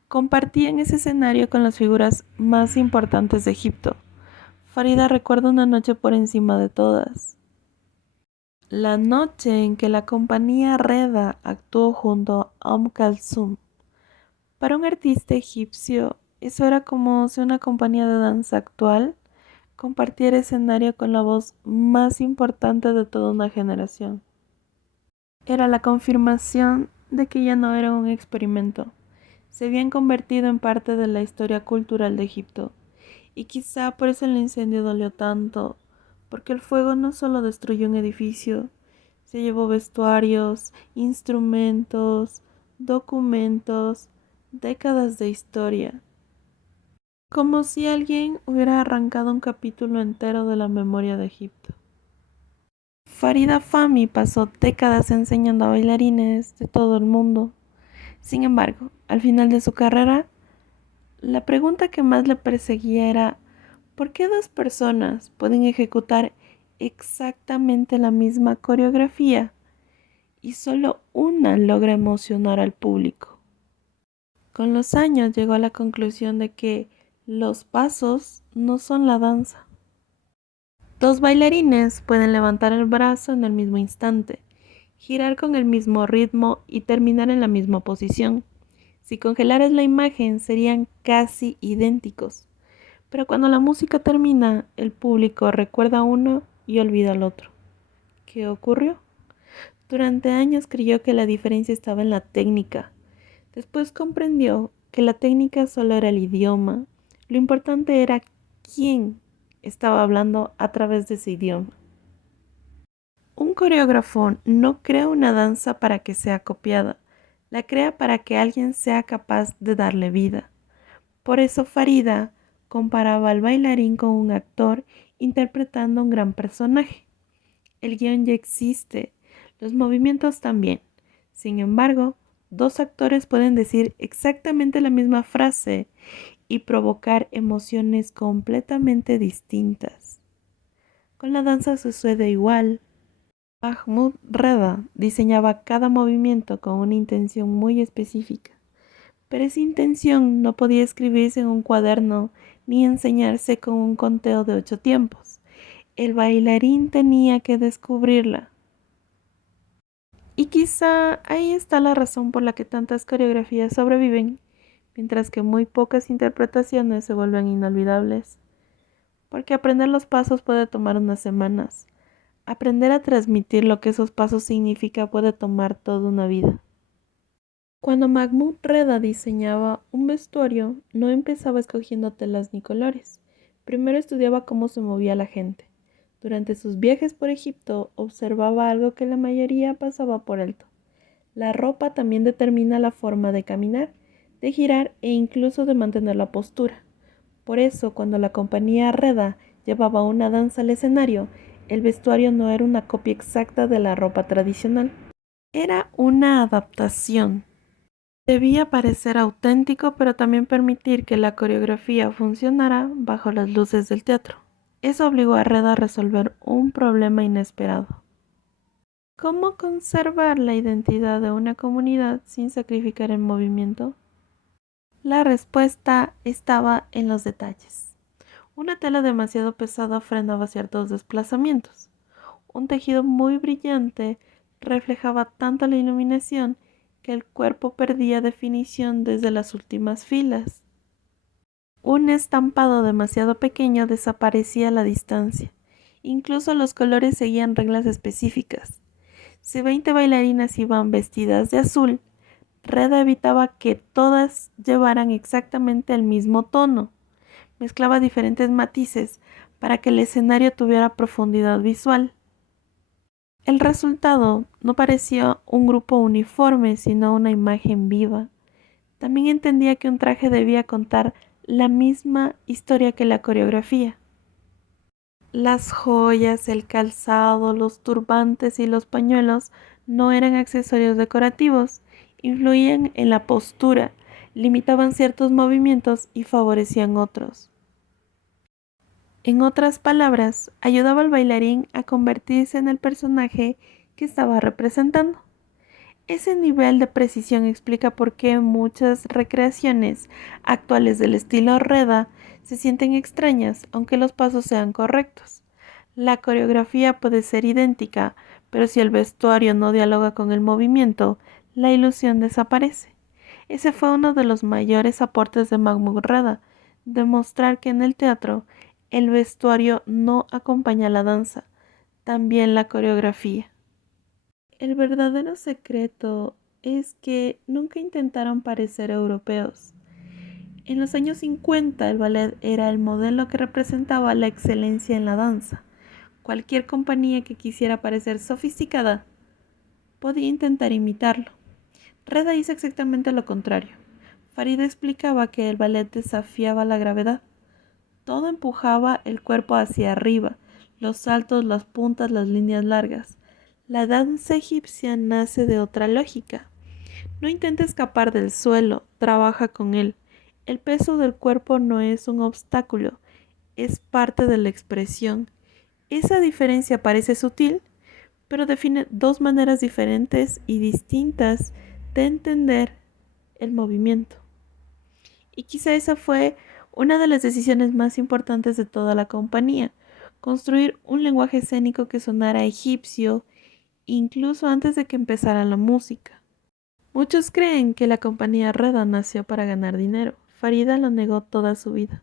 compartía en ese escenario con las figuras más importantes de Egipto. Farida recuerda una noche por encima de todas. La noche en que la compañía Reda actuó junto a Kulthum. Para un artista egipcio, eso era como si una compañía de danza actual compartiera escenario con la voz más importante de toda una generación. Era la confirmación de que ya no era un experimento. Se habían convertido en parte de la historia cultural de Egipto. Y quizá por eso el incendio dolió tanto, porque el fuego no solo destruyó un edificio, se llevó vestuarios, instrumentos, documentos, décadas de historia. Como si alguien hubiera arrancado un capítulo entero de la memoria de Egipto. Farida Fahmy pasó décadas enseñando a bailarines de todo el mundo. Sin embargo, al final de su carrera, la pregunta que más le perseguía era ¿por qué dos personas pueden ejecutar exactamente la misma coreografía y solo una logra emocionar al público? Con los años llegó a la conclusión de que los pasos no son la danza. Dos bailarines pueden levantar el brazo en el mismo instante, girar con el mismo ritmo y terminar en la misma posición. Si congelaras la imagen serían casi idénticos, pero cuando la música termina, el público recuerda a uno y olvida al otro. ¿Qué ocurrió? Durante años creyó que la diferencia estaba en la técnica. Después comprendió que la técnica solo era el idioma. Lo importante era quién estaba hablando a través de ese idioma. Un coreógrafo no crea una danza para que sea copiada, la crea para que alguien sea capaz de darle vida. Por eso Farida comparaba al bailarín con un actor interpretando un gran personaje. El guión ya existe, los movimientos también. Sin embargo, dos actores pueden decir exactamente la misma frase y provocar emociones completamente distintas. Con la danza sucede igual. Mahmoud Reda diseñaba cada movimiento con una intención muy específica, pero esa intención no podía escribirse en un cuaderno ni enseñarse con un conteo de 8 tiempos. El bailarín tenía que descubrirla. Y quizá ahí está la razón por la que tantas coreografías sobreviven, mientras que muy pocas interpretaciones se vuelven inolvidables. Porque aprender los pasos puede tomar unas semanas. Aprender a transmitir lo que esos pasos significa puede tomar toda una vida. Cuando Mahmoud Reda diseñaba un vestuario, no empezaba escogiendo telas ni colores. Primero estudiaba cómo se movía la gente. Durante sus viajes por Egipto observaba algo que la mayoría pasaba por alto. La ropa también determina la forma de caminar, de girar e incluso de mantener la postura. Por eso, cuando la compañía Reda llevaba una danza al escenario, el vestuario no era una copia exacta de la ropa tradicional. Era una adaptación. Debía parecer auténtico, pero también permitir que la coreografía funcionara bajo las luces del teatro. Eso obligó a Reda a resolver un problema inesperado. ¿Cómo conservar la identidad de una comunidad sin sacrificar el movimiento? La respuesta estaba en los detalles. Una tela demasiado pesada frenaba ciertos desplazamientos. Un tejido muy brillante reflejaba tanto la iluminación que el cuerpo perdía definición desde las últimas filas. Un estampado demasiado pequeño desaparecía a la distancia. Incluso los colores seguían reglas específicas. Si 20 bailarinas iban vestidas de azul, Reda evitaba que todas llevaran exactamente el mismo tono. Mezclaba diferentes matices para que el escenario tuviera profundidad visual. El resultado no parecía un grupo uniforme, sino una imagen viva. También entendía que un traje debía contar la misma historia que la coreografía. Las joyas, el calzado, los turbantes y los pañuelos no eran accesorios decorativos, influían en la postura, limitaban ciertos movimientos y favorecían otros. En otras palabras, ayudaba al bailarín a convertirse en el personaje que estaba representando. Ese nivel de precisión explica por qué muchas recreaciones actuales del estilo Reda se sienten extrañas, aunque los pasos sean correctos. La coreografía puede ser idéntica, pero si el vestuario no dialoga con el movimiento, la ilusión desaparece. Ese fue uno de los mayores aportes de Mahmoud Reda, demostrar que en el teatro el vestuario no acompaña la danza, también la coreografía. El verdadero secreto es que nunca intentaron parecer europeos. En los años 50 el ballet era el modelo que representaba la excelencia en la danza. Cualquier compañía que quisiera parecer sofisticada podía intentar imitarlo. Reda hizo exactamente lo contrario. Farida explicaba que el ballet desafiaba la gravedad. Todo empujaba el cuerpo hacia arriba, los saltos, las puntas, las líneas largas. La danza egipcia nace de otra lógica. No intenta escapar del suelo, trabaja con él. El peso del cuerpo no es un obstáculo, es parte de la expresión. Esa diferencia parece sutil, pero define dos maneras diferentes y distintas de entender el movimiento. Y quizá esa fue una de las decisiones más importantes de toda la compañía, construir un lenguaje escénico que sonara egipcio incluso antes de que empezara la música. Muchos creen que la compañía Reda nació para ganar dinero. Farida lo negó toda su vida.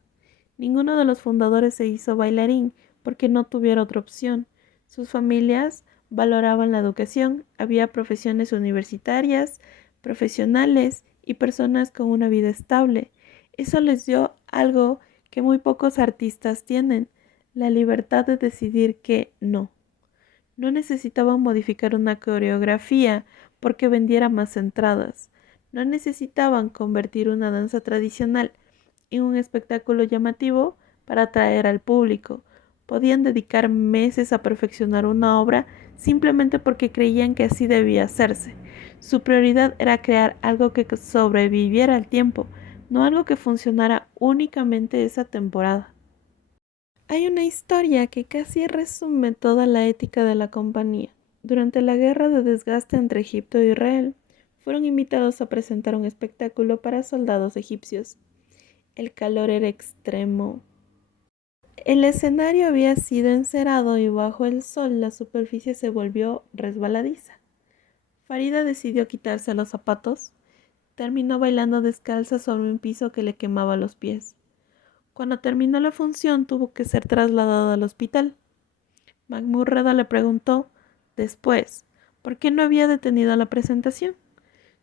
Ninguno de los fundadores se hizo bailarín porque no tuviera otra opción. Sus familias valoraban la educación, había profesiones universitarias, profesionales y personas con una vida estable. Eso les dio algo que muy pocos artistas tienen, la libertad de decidir que no. No necesitaban modificar una coreografía porque vendiera más entradas. No necesitaban convertir una danza tradicional en un espectáculo llamativo para atraer al público. Podían dedicar meses a perfeccionar una obra simplemente porque creían que así debía hacerse. Su prioridad era crear algo que sobreviviera al tiempo, no algo que funcionara únicamente esa temporada. Hay una historia que casi resume toda la ética de la compañía. Durante la guerra de desgaste entre Egipto e Israel, fueron invitados a presentar un espectáculo para soldados egipcios. El calor era extremo. El escenario había sido encerado y bajo el sol la superficie se volvió resbaladiza. Farida decidió quitarse los zapatos. Terminó bailando descalza sobre un piso que le quemaba los pies. Cuando terminó la función tuvo que ser trasladada al hospital. Mahmoud Reda le preguntó, después, por qué no había detenido la presentación.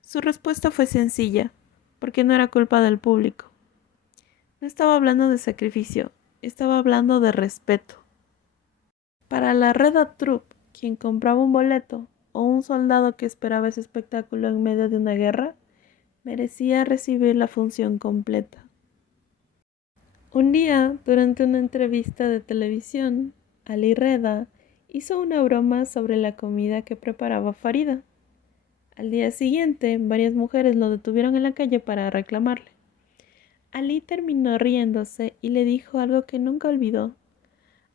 Su respuesta fue sencilla, porque no era culpa del público. No estaba hablando de sacrificio, estaba hablando de respeto. Para la Reda Troupe, quien compraba un boleto o un soldado que esperaba ese espectáculo en medio de una guerra, merecía recibir la función completa. Un día, durante una entrevista de televisión, Ali Reda hizo una broma sobre la comida que preparaba Farida. Al día siguiente, varias mujeres lo detuvieron en la calle para reclamarle. Ali terminó riéndose y le dijo algo que nunca olvidó.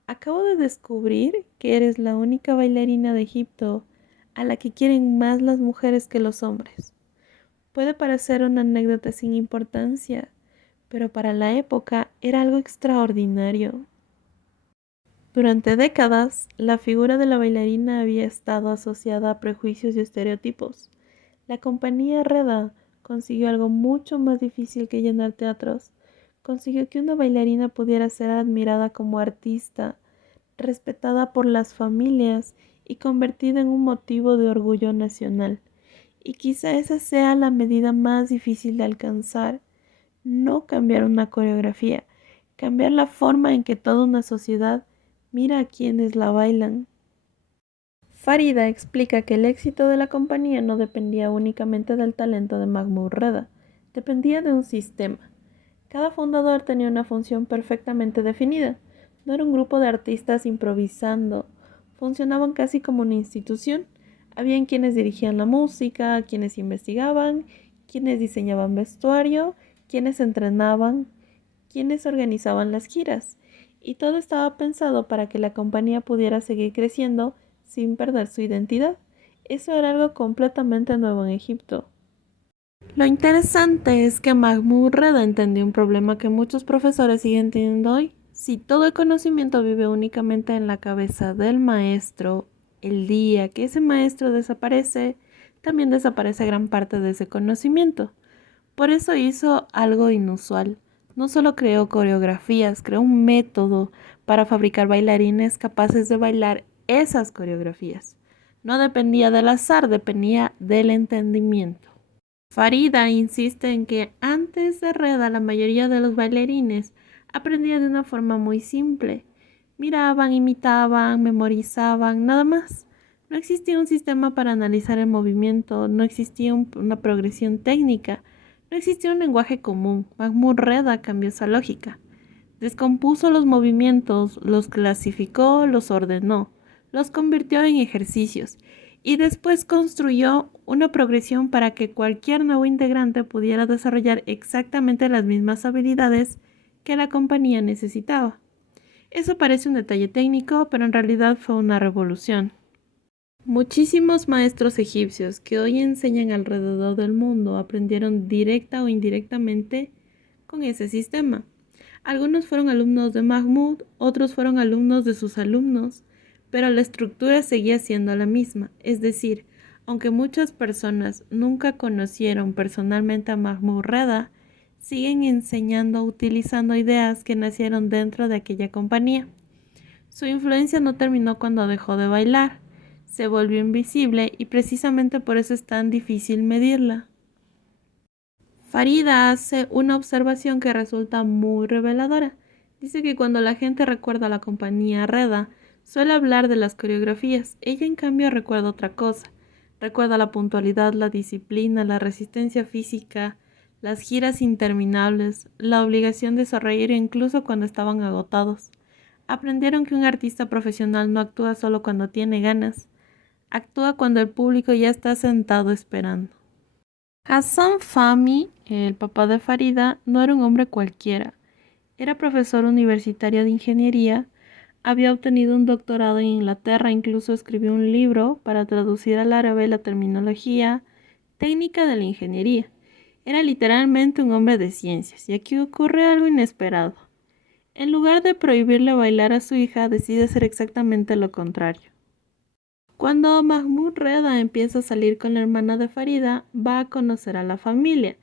Acabo de descubrir que eres la única bailarina de Egipto a la que quieren más las mujeres que los hombres. Puede parecer una anécdota sin importancia, pero para la época era algo extraordinario. Durante décadas, la figura de la bailarina había estado asociada a prejuicios y estereotipos. La compañía Reda consiguió algo mucho más difícil que llenar teatros. Consiguió que una bailarina pudiera ser admirada como artista, respetada por las familias y convertida en un motivo de orgullo nacional. Y quizá esa sea la medida más difícil de alcanzar. No cambiar una coreografía, cambiar la forma en que toda una sociedad mira a quienes la bailan. Farida explica que el éxito de la compañía no dependía únicamente del talento de Mahmoud Reda, dependía de un sistema. Cada fundador tenía una función perfectamente definida. No era un grupo de artistas improvisando, funcionaban casi como una institución. Habían quienes dirigían la música, quienes investigaban, quienes diseñaban vestuario, quienes entrenaban, quienes organizaban las giras. Y todo estaba pensado para que la compañía pudiera seguir creciendo sin perder su identidad. Eso era algo completamente nuevo en Egipto. Lo interesante es que Mahmoud Reda entendió un problema que muchos profesores siguen teniendo hoy. Si todo el conocimiento vive únicamente en la cabeza del maestro, el día que ese maestro desaparece, también desaparece gran parte de ese conocimiento. Por eso hizo algo inusual. No solo creó coreografías, creó un método para fabricar bailarines capaces de bailar esas coreografías. No dependía del azar, dependía del entendimiento. Farida insiste en que antes de Reda la mayoría de los bailarines aprendían de una forma muy simple. Miraban, imitaban, memorizaban, nada más. No existía un sistema para analizar el movimiento, no existía una progresión técnica, no existía un lenguaje común. Mahmoud Reda cambió esa lógica. Descompuso los movimientos, los clasificó, los ordenó, los convirtió en ejercicios y después construyó una progresión para que cualquier nuevo integrante pudiera desarrollar exactamente las mismas habilidades que la compañía necesitaba. Eso parece un detalle técnico, pero en realidad fue una revolución. Muchísimos maestros egipcios que hoy enseñan alrededor del mundo aprendieron directa o indirectamente con ese sistema. Algunos fueron alumnos de Mahmoud, otros fueron alumnos de sus alumnos, pero la estructura seguía siendo la misma. Es decir, aunque muchas personas nunca conocieron personalmente a Mahmoud Reda, siguen enseñando utilizando ideas que nacieron dentro de aquella compañía. Su influencia no terminó cuando dejó de bailar, se volvió invisible y precisamente por eso es tan difícil medirla. Farida hace una observación que resulta muy reveladora. Dice que cuando la gente recuerda a la compañía Reda, suele hablar de las coreografías. Ella en cambio recuerda otra cosa. Recuerda la puntualidad, la disciplina, la resistencia física, las giras interminables, la obligación de sonreír incluso cuando estaban agotados. Aprendieron que un artista profesional no actúa solo cuando tiene ganas, actúa cuando el público ya está sentado esperando. Hassan Fahmy, el papá de Farida, no era un hombre cualquiera. Era profesor universitario de ingeniería, había obtenido un doctorado en Inglaterra, incluso escribió un libro para traducir al árabe la terminología técnica de la ingeniería. Era literalmente un hombre de ciencias, y aquí ocurre algo inesperado. En lugar de prohibirle bailar a su hija, decide hacer exactamente lo contrario. Cuando Mahmoud Reda empieza a salir con la hermana de Farida, va a conocer a la familia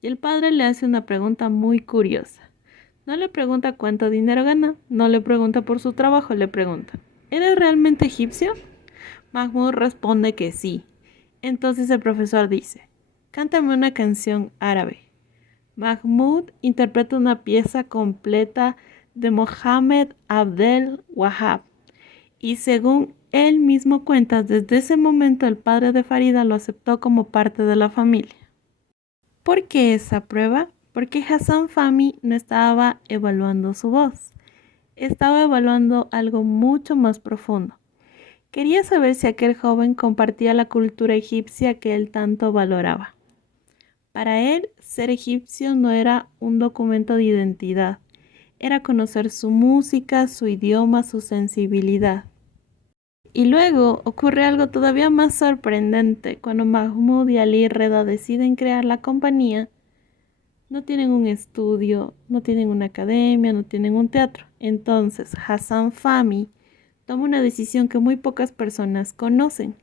y el padre le hace una pregunta muy curiosa. No le pregunta cuánto dinero gana, no le pregunta por su trabajo, le pregunta, ¿eres realmente egipcio? Mahmoud responde que sí. Entonces el profesor dice, cántame una canción árabe. Mahmoud interpreta una pieza completa de Mohammed Abdel Wahab. Y según él mismo cuenta, desde ese momento el padre de Farida lo aceptó como parte de la familia. ¿Por qué esa prueba? Porque Hassan Fahmy no estaba evaluando su voz, estaba evaluando algo mucho más profundo. Quería saber si aquel joven compartía la cultura egipcia que él tanto valoraba. Para él, ser egipcio no era un documento de identidad, era conocer su música, su idioma, su sensibilidad. Y luego ocurre algo todavía más sorprendente. Cuando Mahmoud y Ali Reda deciden crear la compañía, no tienen un estudio, no tienen una academia, no tienen un teatro. Entonces Hassan Fahmy toma una decisión que muy pocas personas conocen.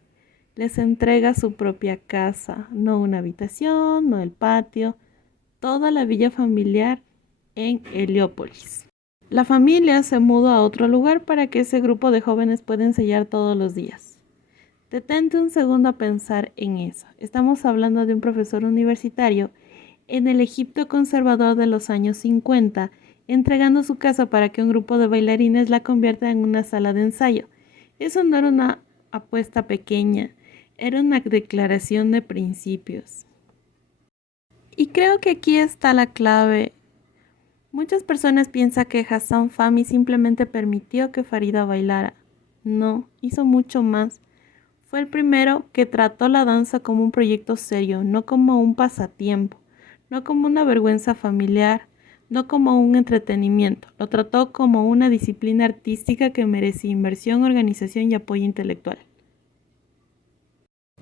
Les entrega su propia casa, no una habitación, no el patio, toda la villa familiar en Heliópolis. La familia se mudó a otro lugar para que ese grupo de jóvenes pueda ensayar todos los días. Detente un segundo a pensar en eso. Estamos hablando de un profesor universitario en el Egipto conservador de los años 50, entregando su casa para que un grupo de bailarines la convierta en una sala de ensayo. Eso no era una apuesta pequeña, era una declaración de principios. Y creo que aquí está la clave. Muchas personas piensan que Hassan Fahmy simplemente permitió que Farida bailara. No, hizo mucho más. Fue el primero que trató la danza como un proyecto serio, no como un pasatiempo, no como una vergüenza familiar, no como un entretenimiento. Lo trató como una disciplina artística que merecía inversión, organización y apoyo intelectual.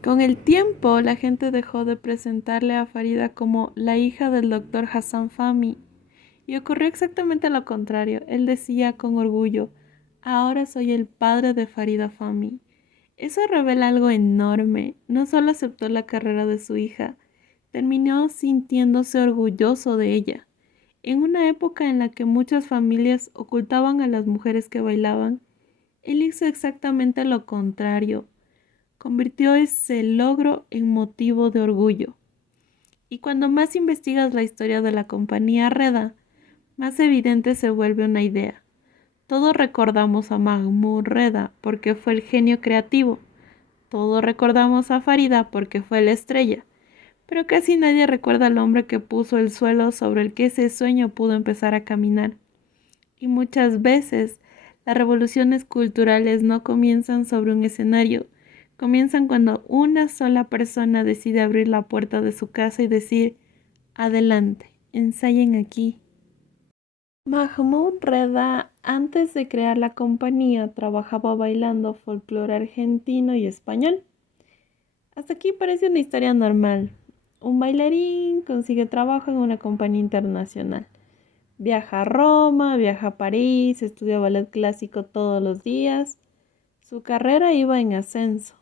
Con el tiempo, la gente dejó de presentarle a Farida como la hija del doctor Hassan Fahmy. Y ocurrió exactamente lo contrario. Él decía con orgullo, ahora soy el padre de Farida Fahmy. Eso revela algo enorme. No solo aceptó la carrera de su hija, terminó sintiéndose orgulloso de ella. En una época en la que muchas familias ocultaban a las mujeres que bailaban, él hizo exactamente lo contrario. Convirtió ese logro en motivo de orgullo. Y cuando más investigas la historia de la compañía Reda, más evidente se vuelve una idea. Todos recordamos a Mahmoud Reda porque fue el genio creativo. Todos recordamos a Farida porque fue la estrella. Pero casi nadie recuerda al hombre que puso el suelo sobre el que ese sueño pudo empezar a caminar. Y muchas veces las revoluciones culturales no comienzan sobre un escenario. Comienzan cuando una sola persona decide abrir la puerta de su casa y decir, adelante, ensayen aquí. Mahmoud Reda, antes de crear la compañía, trabajaba bailando folclore argentino y español. Hasta aquí parece una historia normal. Un bailarín consigue trabajo en una compañía internacional. Viaja a Roma, viaja a París, estudia ballet clásico todos los días. Su carrera iba en ascenso.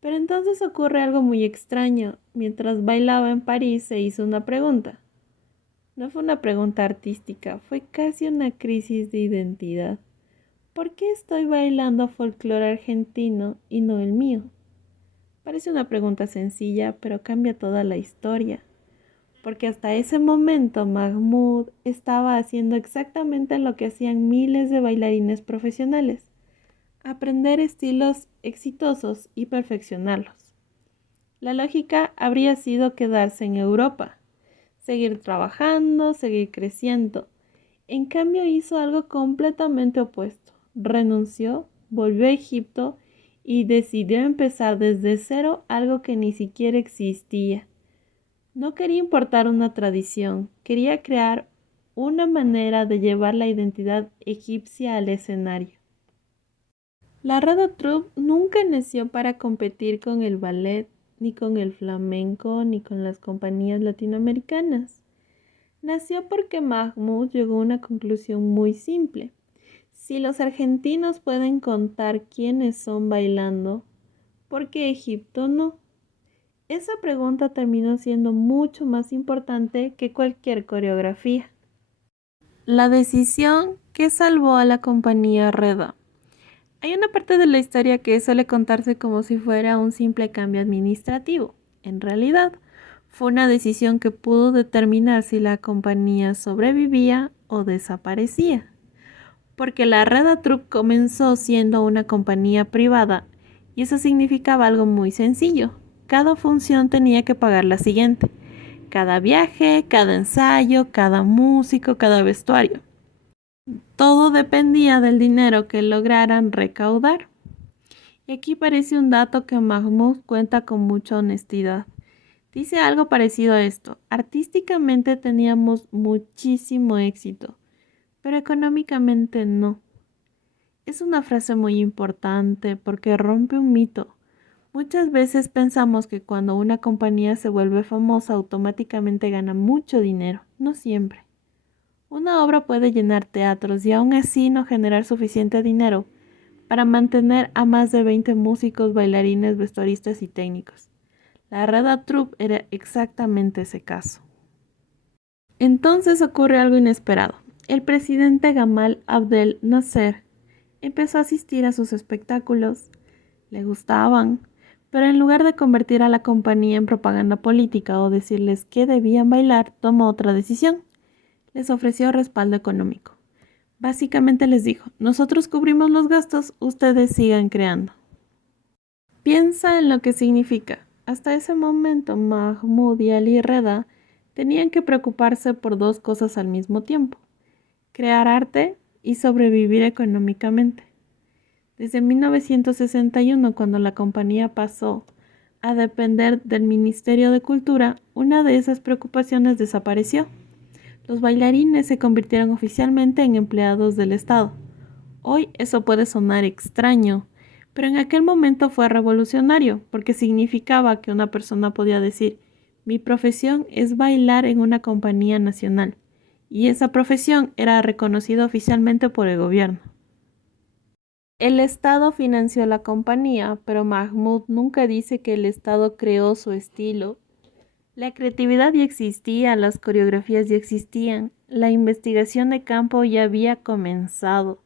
Pero entonces ocurre algo muy extraño. Mientras bailaba en París se hizo una pregunta. No fue una pregunta artística, fue casi una crisis de identidad. ¿Por qué estoy bailando folclore argentino y no el mío? Parece una pregunta sencilla, pero cambia toda la historia. Porque hasta ese momento Mahmoud estaba haciendo exactamente lo que hacían miles de bailarines profesionales. Aprender estilos exitosos y perfeccionarlos. La lógica habría sido quedarse en Europa, seguir trabajando, seguir creciendo. En cambio hizo algo completamente opuesto. Renunció, volvió a Egipto y decidió empezar desde cero algo que ni siquiera existía. No quería importar una tradición, quería crear una manera de llevar la identidad egipcia al escenario. La Rada Troupe nunca nació para competir con el ballet, ni con el flamenco, ni con las compañías latinoamericanas. Nació porque Mahmoud llegó a una conclusión muy simple. Si los argentinos pueden contar quiénes son bailando, ¿por qué Egipto no? Esa pregunta terminó siendo mucho más importante que cualquier coreografía. La decisión que salvó a la compañía Reda. Hay una parte de la historia que suele contarse como si fuera un simple cambio administrativo. En realidad, fue una decisión que pudo determinar si la compañía sobrevivía o desaparecía. Porque la Reda Troupe comenzó siendo una compañía privada y eso significaba algo muy sencillo. Cada función tenía que pagar la siguiente. Cada viaje, cada ensayo, cada músico, cada vestuario. Todo dependía del dinero que lograran recaudar. Y aquí aparece un dato que Mahmoud cuenta con mucha honestidad. Dice algo parecido a esto. Artísticamente teníamos muchísimo éxito, pero económicamente no. Es una frase muy importante porque rompe un mito. Muchas veces pensamos que cuando una compañía se vuelve famosa automáticamente gana mucho dinero. No siempre. Una obra puede llenar teatros y aún así no generar suficiente dinero para mantener a más de 20 músicos, bailarines, vestuaristas y técnicos. La Reda Troupe era exactamente ese caso. Entonces ocurre algo inesperado. El presidente Gamal Abdel Nasser empezó a asistir a sus espectáculos, le gustaban, pero en lugar de convertir a la compañía en propaganda política o decirles que debían bailar, tomó otra decisión. Les ofreció respaldo económico. Básicamente les dijo, nosotros cubrimos los gastos, ustedes sigan creando. Piensa en lo que significa. Hasta ese momento, Mahmoud y Ali Reda tenían que preocuparse por dos cosas al mismo tiempo: crear arte y sobrevivir económicamente. Desde 1961, cuando la compañía pasó a depender del Ministerio de Cultura, una de esas preocupaciones desapareció. Los bailarines se convirtieron oficialmente en empleados del Estado. Hoy eso puede sonar extraño, pero en aquel momento fue revolucionario, porque significaba que una persona podía decir, mi profesión es bailar en una compañía nacional, y esa profesión era reconocida oficialmente por el gobierno. El Estado financió la compañía, pero Mahmoud nunca dice que el Estado creó su estilo. La creatividad ya existía, las coreografías ya existían, la investigación de campo ya había comenzado.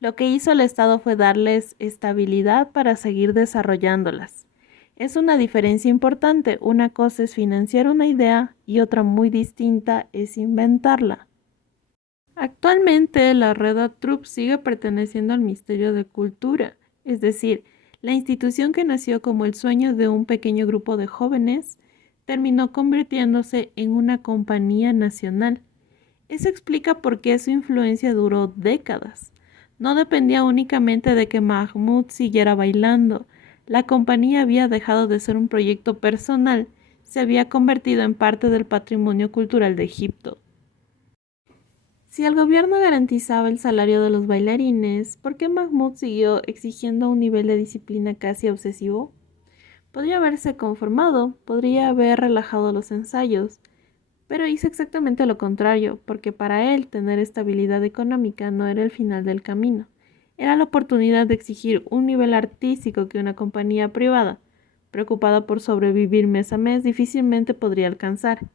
Lo que hizo el Estado fue darles estabilidad para seguir desarrollándolas. Es una diferencia importante. Una cosa es financiar una idea y otra muy distinta es inventarla. Actualmente la Reda Troupe sigue perteneciendo al Ministerio de Cultura, es decir, la institución que nació como el sueño de un pequeño grupo de jóvenes terminó convirtiéndose en una compañía nacional. Eso explica por qué su influencia duró décadas. No dependía únicamente de que Mahmoud siguiera bailando. La compañía había dejado de ser un proyecto personal, se había convertido en parte del patrimonio cultural de Egipto. Si el gobierno garantizaba el salario de los bailarines, ¿por qué Mahmoud siguió exigiendo un nivel de disciplina casi obsesivo? Podría haberse conformado, podría haber relajado los ensayos, pero hizo exactamente lo contrario, porque para él tener estabilidad económica no era el final del camino, era la oportunidad de exigir un nivel artístico que una compañía privada, preocupada por sobrevivir mes a mes, difícilmente podría alcanzar.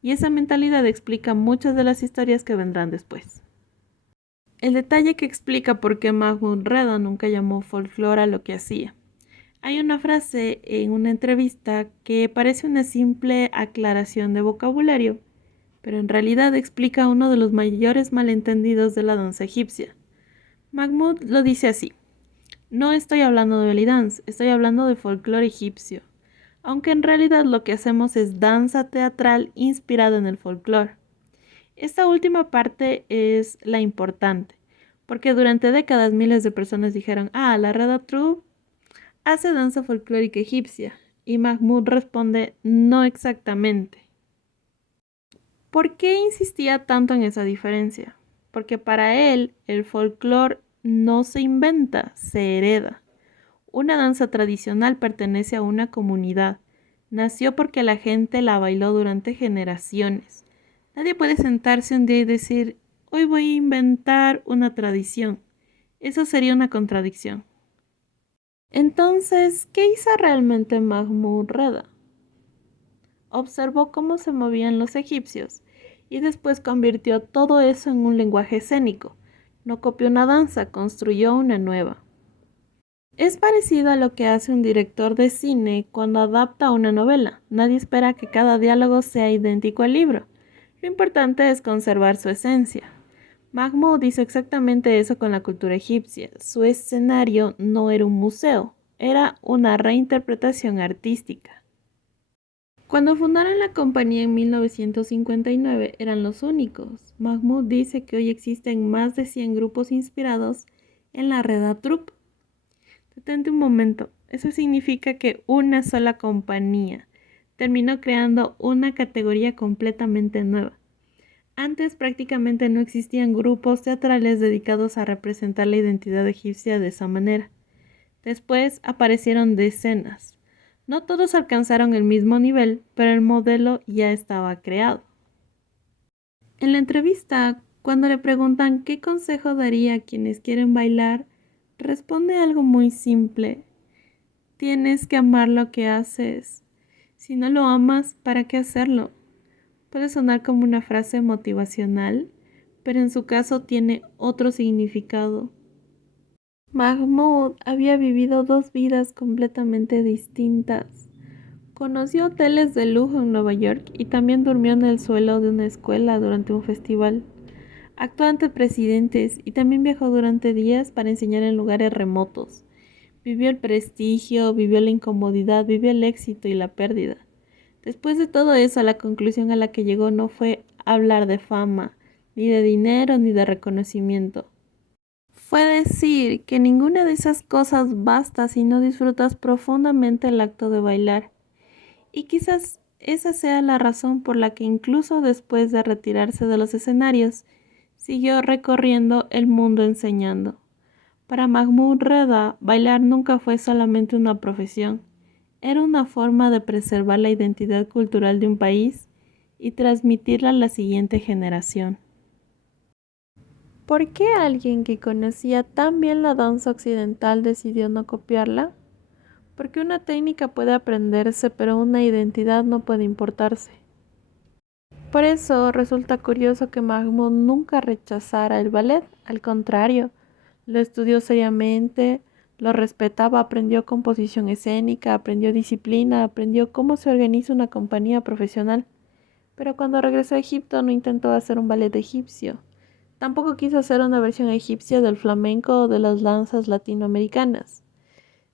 Y esa mentalidad explica muchas de las historias que vendrán después. El detalle que explica por qué Mahmoud Reda nunca llamó folclore a lo que hacía. Hay una frase en una entrevista que parece una simple aclaración de vocabulario, pero en realidad explica uno de los mayores malentendidos de la danza egipcia. Mahmoud lo dice así: no estoy hablando de belly dance, estoy hablando de folclore egipcio, aunque en realidad lo que hacemos es danza teatral inspirada en el folclore. Esta última parte es la importante, porque durante décadas miles de personas dijeron, la Reda Troupe hace danza folclórica egipcia, y Mahmoud responde, no exactamente. ¿Por qué insistía tanto en esa diferencia? Porque para él el folclore no se inventa, se hereda. Una danza tradicional pertenece a una comunidad. Nació porque la gente la bailó durante generaciones. Nadie puede sentarse un día y decir, hoy voy a inventar una tradición. Eso sería una contradicción. Entonces, ¿qué hizo realmente Mahmoud Reda? Observó cómo se movían los egipcios y después convirtió todo eso en un lenguaje escénico. No copió una danza, construyó una nueva. Es parecido a lo que hace un director de cine cuando adapta una novela. Nadie espera que cada diálogo sea idéntico al libro. Lo importante es conservar su esencia. Mahmoud hizo exactamente eso con la cultura egipcia. Su escenario no era un museo, era una reinterpretación artística. Cuando fundaron la compañía en 1959 eran los únicos. Mahmoud dice que hoy existen más de 100 grupos inspirados en la Reda Troupe. Detente un momento, eso significa que una sola compañía terminó creando una categoría completamente nueva. Antes prácticamente no existían grupos teatrales dedicados a representar la identidad egipcia de esa manera. Después aparecieron decenas. No todos alcanzaron el mismo nivel, pero el modelo ya estaba creado. En la entrevista, cuando le preguntan qué consejo daría a quienes quieren bailar, responde algo muy simple. Tienes que amar lo que haces. Si no lo amas, ¿para qué hacerlo? Puede sonar como una frase motivacional, pero en su caso tiene otro significado. Mahmoud había vivido dos vidas completamente distintas. Conoció hoteles de lujo en Nueva York y también durmió en el suelo de una escuela durante un festival. Actuó ante presidentes y también viajó durante días para enseñar en lugares remotos. Vivió el prestigio, vivió la incomodidad, vivió el éxito y la pérdida. Después de todo eso, la conclusión a la que llegó no fue hablar de fama, ni de dinero, ni de reconocimiento. Fue decir que ninguna de esas cosas basta si no disfrutas profundamente el acto de bailar. Y quizás esa sea la razón por la que incluso después de retirarse de los escenarios, siguió recorriendo el mundo enseñando. Para Mahmoud Reda, bailar nunca fue solamente una profesión, era una forma de preservar la identidad cultural de un país y transmitirla a la siguiente generación. ¿Por qué alguien que conocía tan bien la danza occidental decidió no copiarla? Porque una técnica puede aprenderse, pero una identidad no puede importarse. Por eso resulta curioso que Mahmoud nunca rechazara el ballet, al contrario, lo estudió seriamente, lo respetaba, aprendió composición escénica, aprendió disciplina, aprendió cómo se organiza una compañía profesional. Pero cuando regresó a Egipto no intentó hacer un ballet egipcio. Tampoco quiso hacer una versión egipcia del flamenco o de las danzas latinoamericanas.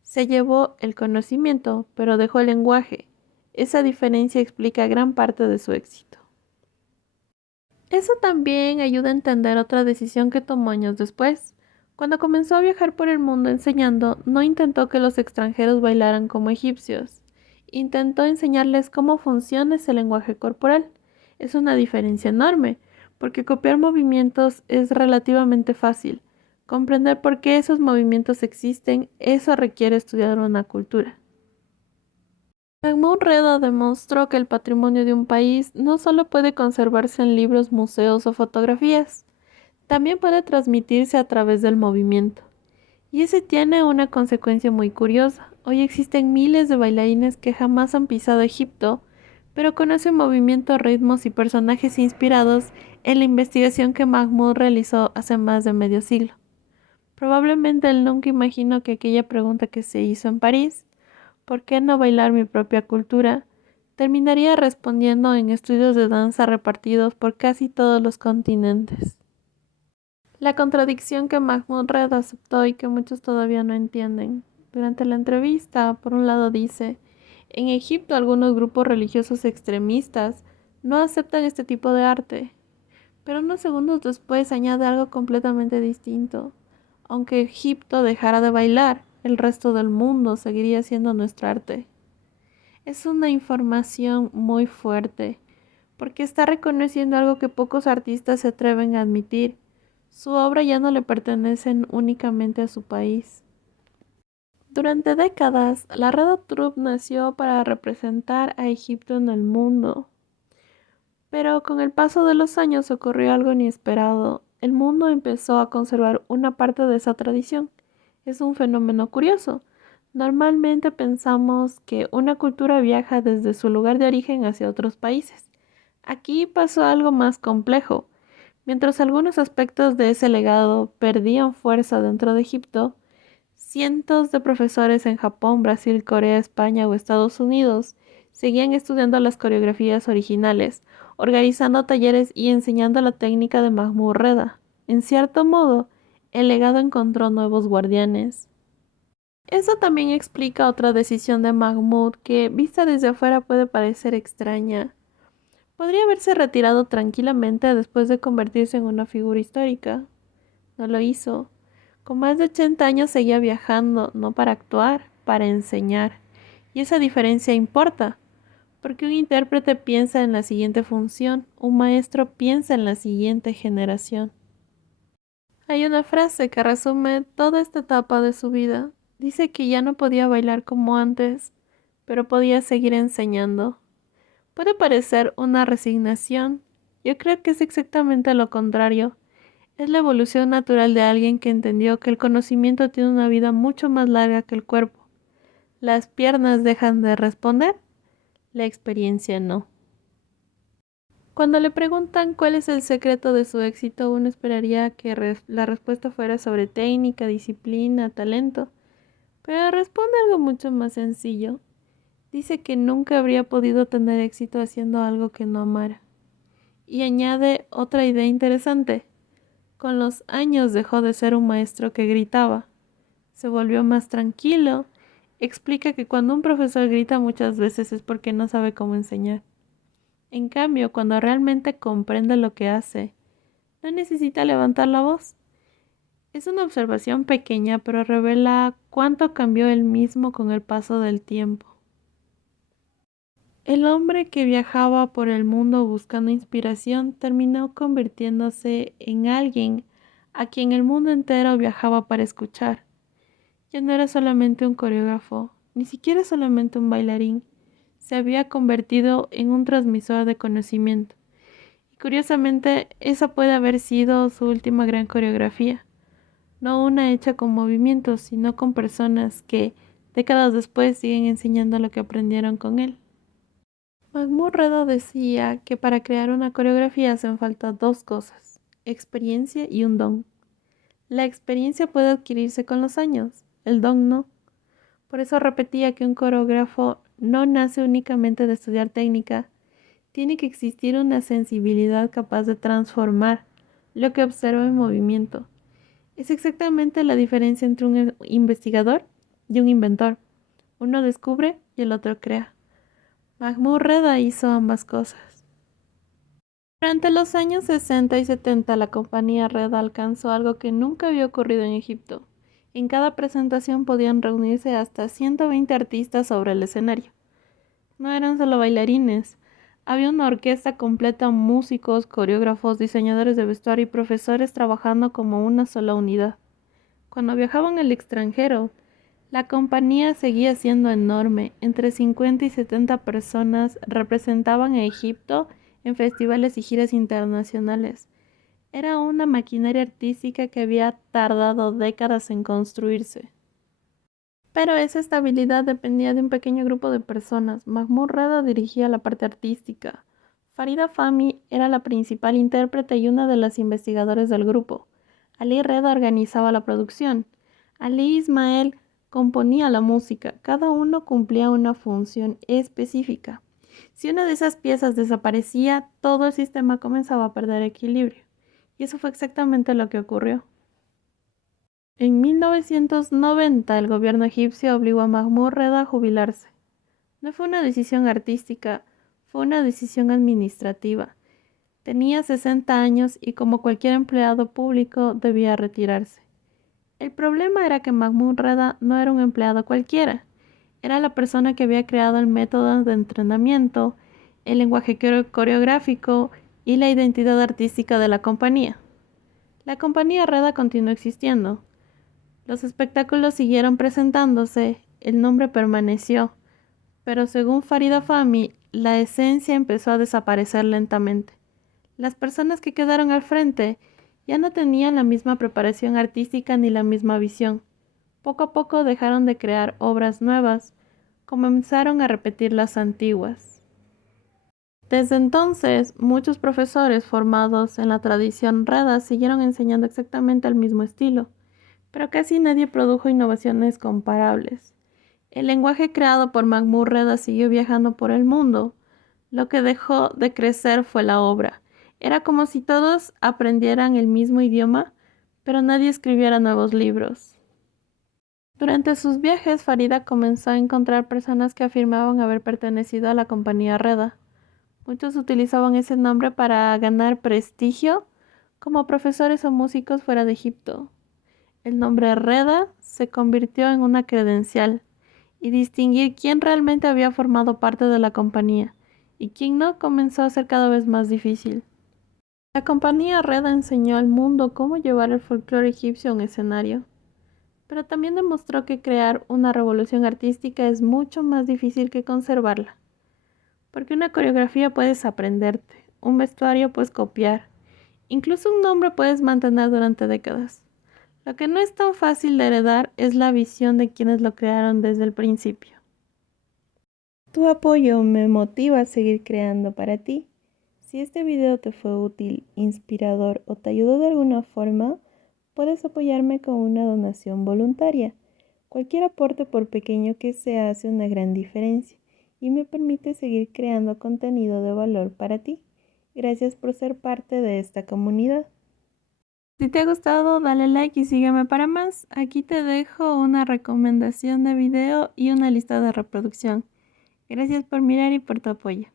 Se llevó el conocimiento, pero dejó el lenguaje. Esa diferencia explica gran parte de su éxito. Eso también ayuda a entender otra decisión que tomó años después. Cuando comenzó a viajar por el mundo enseñando, no intentó que los extranjeros bailaran como egipcios. Intentó enseñarles cómo funciona ese lenguaje corporal. Es una diferencia enorme, porque copiar movimientos es relativamente fácil. Comprender por qué esos movimientos existen, eso requiere estudiar una cultura. Mahmoud Reda demostró que el patrimonio de un país no solo puede conservarse en libros, museos o fotografías, también puede transmitirse a través del movimiento. Y ese tiene una consecuencia muy curiosa. Hoy existen miles de bailarines que jamás han pisado Egipto, pero conocen movimientos, ritmos y personajes inspirados en la investigación que Mahmoud realizó hace más de medio siglo. Probablemente él nunca imaginó que aquella pregunta que se hizo en París, ¿por qué no bailar mi propia cultura?, terminaría respondiendo en estudios de danza repartidos por casi todos los continentes. La contradicción que Mahmoud Reda aceptó y que muchos todavía no entienden. Durante la entrevista, por un lado dice, en Egipto algunos grupos religiosos extremistas no aceptan este tipo de arte, pero unos segundos después añade algo completamente distinto. Aunque Egipto dejara de bailar, el resto del mundo seguiría siendo nuestro arte. Es una información muy fuerte, porque está reconociendo algo que pocos artistas se atreven a admitir. Su obra ya no le pertenece únicamente a su país. Durante décadas, la Reda Troupe nació para representar a Egipto en el mundo. Pero con el paso de los años ocurrió algo inesperado. El mundo empezó a conservar una parte de esa tradición. Es un fenómeno curioso. Normalmente pensamos que una cultura viaja desde su lugar de origen hacia otros países. Aquí pasó algo más complejo. Mientras algunos aspectos de ese legado perdían fuerza dentro de Egipto, cientos de profesores en Japón, Brasil, Corea, España o Estados Unidos seguían estudiando las coreografías originales, organizando talleres y enseñando la técnica de Mahmoud Reda. En cierto modo, el legado encontró nuevos guardianes. Eso también explica otra decisión de Mahmoud que, vista desde afuera, puede parecer extraña. Podría haberse retirado tranquilamente después de convertirse en una figura histórica. No lo hizo. Con más de 80 años seguía viajando, no para actuar, para enseñar. Y esa diferencia importa, Porque un intérprete piensa en la siguiente función, un maestro piensa en la siguiente generación. Hay una frase que resume toda esta etapa de su vida. Dice que ya no podía bailar como antes, pero podía seguir enseñando. Puede parecer una resignación. Yo creo que es exactamente lo contrario. Es la evolución natural de alguien que entendió que el conocimiento tiene una vida mucho más larga que el cuerpo. Las piernas dejan de responder, la experiencia no. Cuando le preguntan cuál es el secreto de su éxito, uno esperaría que la respuesta fuera sobre técnica, disciplina, talento, pero responde algo mucho más sencillo. Dice que nunca habría podido tener éxito haciendo algo que no amara. Y añade otra idea interesante. Con los años dejó de ser un maestro que gritaba. Se volvió más tranquilo. Explica que cuando un profesor grita muchas veces es porque no sabe cómo enseñar. En cambio, cuando realmente comprende lo que hace, no necesita levantar la voz. Es una observación pequeña, pero revela cuánto cambió él mismo con el paso del tiempo. El hombre que viajaba por el mundo buscando inspiración terminó convirtiéndose en alguien a quien el mundo entero viajaba para escuchar. Ya no era solamente un coreógrafo, ni siquiera solamente un bailarín. Se había convertido en un transmisor de conocimiento. Y curiosamente, esa puede haber sido su última gran coreografía. No una hecha con movimientos, sino con personas que, décadas después, siguen enseñando lo que aprendieron con él. Mahmoud Reda decía que para crear una coreografía hacen falta dos cosas, experiencia y un don. La experiencia puede adquirirse con los años, el don no. Por eso repetía que un coreógrafo no nace únicamente de estudiar técnica, tiene que existir una sensibilidad capaz de transformar lo que observa en movimiento. Es exactamente la diferencia entre un investigador y un inventor. Uno descubre y el otro crea. Mahmoud Reda hizo ambas cosas. Durante los años 60 y 70, la compañía Reda alcanzó algo que nunca había ocurrido en Egipto. En cada presentación podían reunirse hasta 120 artistas sobre el escenario. No eran solo bailarines, había una orquesta completa, músicos, coreógrafos, diseñadores de vestuario y profesores trabajando como una sola unidad. Cuando viajaban al extranjero, la compañía seguía siendo enorme. Entre 50 y 70 personas representaban a Egipto en festivales y giras internacionales. Era una maquinaria artística que había tardado décadas en construirse. Pero esa estabilidad dependía de un pequeño grupo de personas. Mahmoud Reda dirigía la parte artística. Farida Fahmy era la principal intérprete y una de las investigadoras del grupo. Ali Reda organizaba la producción. Ali Ismael componía la música. Cada uno cumplía una función específica. Si una de esas piezas desaparecía, todo el sistema comenzaba a perder equilibrio. Y eso fue exactamente lo que ocurrió. En 1990, el gobierno egipcio obligó a Mahmoud Reda a jubilarse. No fue una decisión artística, fue una decisión administrativa. Tenía 60 años y como cualquier empleado público debía retirarse. El problema era que Mahmoud Reda no era un empleado cualquiera. Era la persona que había creado el método de entrenamiento, el lenguaje coreográfico y la identidad artística de la compañía. La compañía Reda continuó existiendo. Los espectáculos siguieron presentándose, el nombre permaneció, pero según Farida Fahmy, la esencia empezó a desaparecer lentamente. Las personas que quedaron al frente ya no tenían la misma preparación artística ni la misma visión. Poco a poco dejaron de crear obras nuevas, comenzaron a repetir las antiguas. Desde entonces, muchos profesores formados en la tradición Reda siguieron enseñando exactamente el mismo estilo, pero casi nadie produjo innovaciones comparables. El lenguaje creado por Mahmoud Reda siguió viajando por el mundo. Lo que dejó de crecer fue la obra. Era como si todos aprendieran el mismo idioma, pero nadie escribiera nuevos libros. Durante sus viajes, Farida comenzó a encontrar personas que afirmaban haber pertenecido a la compañía Reda. Muchos utilizaban ese nombre para ganar prestigio como profesores o músicos fuera de Egipto. El nombre Reda se convirtió en una credencial y distinguir quién realmente había formado parte de la compañía. y quien no comenzó a ser cada vez más difícil. La compañía Reda enseñó al mundo cómo llevar el folclore egipcio a un escenario, pero también demostró que crear una revolución artística es mucho más difícil que conservarla, porque una coreografía puedes aprenderte, un vestuario puedes copiar, incluso un nombre puedes mantener durante décadas. Lo que no es tan fácil de heredar es la visión de quienes lo crearon desde el principio. Tu apoyo me motiva a seguir creando para ti. Si este video te fue útil, inspirador o te ayudó de alguna forma, puedes apoyarme con una donación voluntaria. Cualquier aporte, por pequeño que sea, hace una gran diferencia y me permite seguir creando contenido de valor para ti. Gracias por ser parte de esta comunidad. Si te ha gustado, dale like y sígueme para más. Aquí te dejo una recomendación de video y una lista de reproducción. Gracias por mirar y por tu apoyo.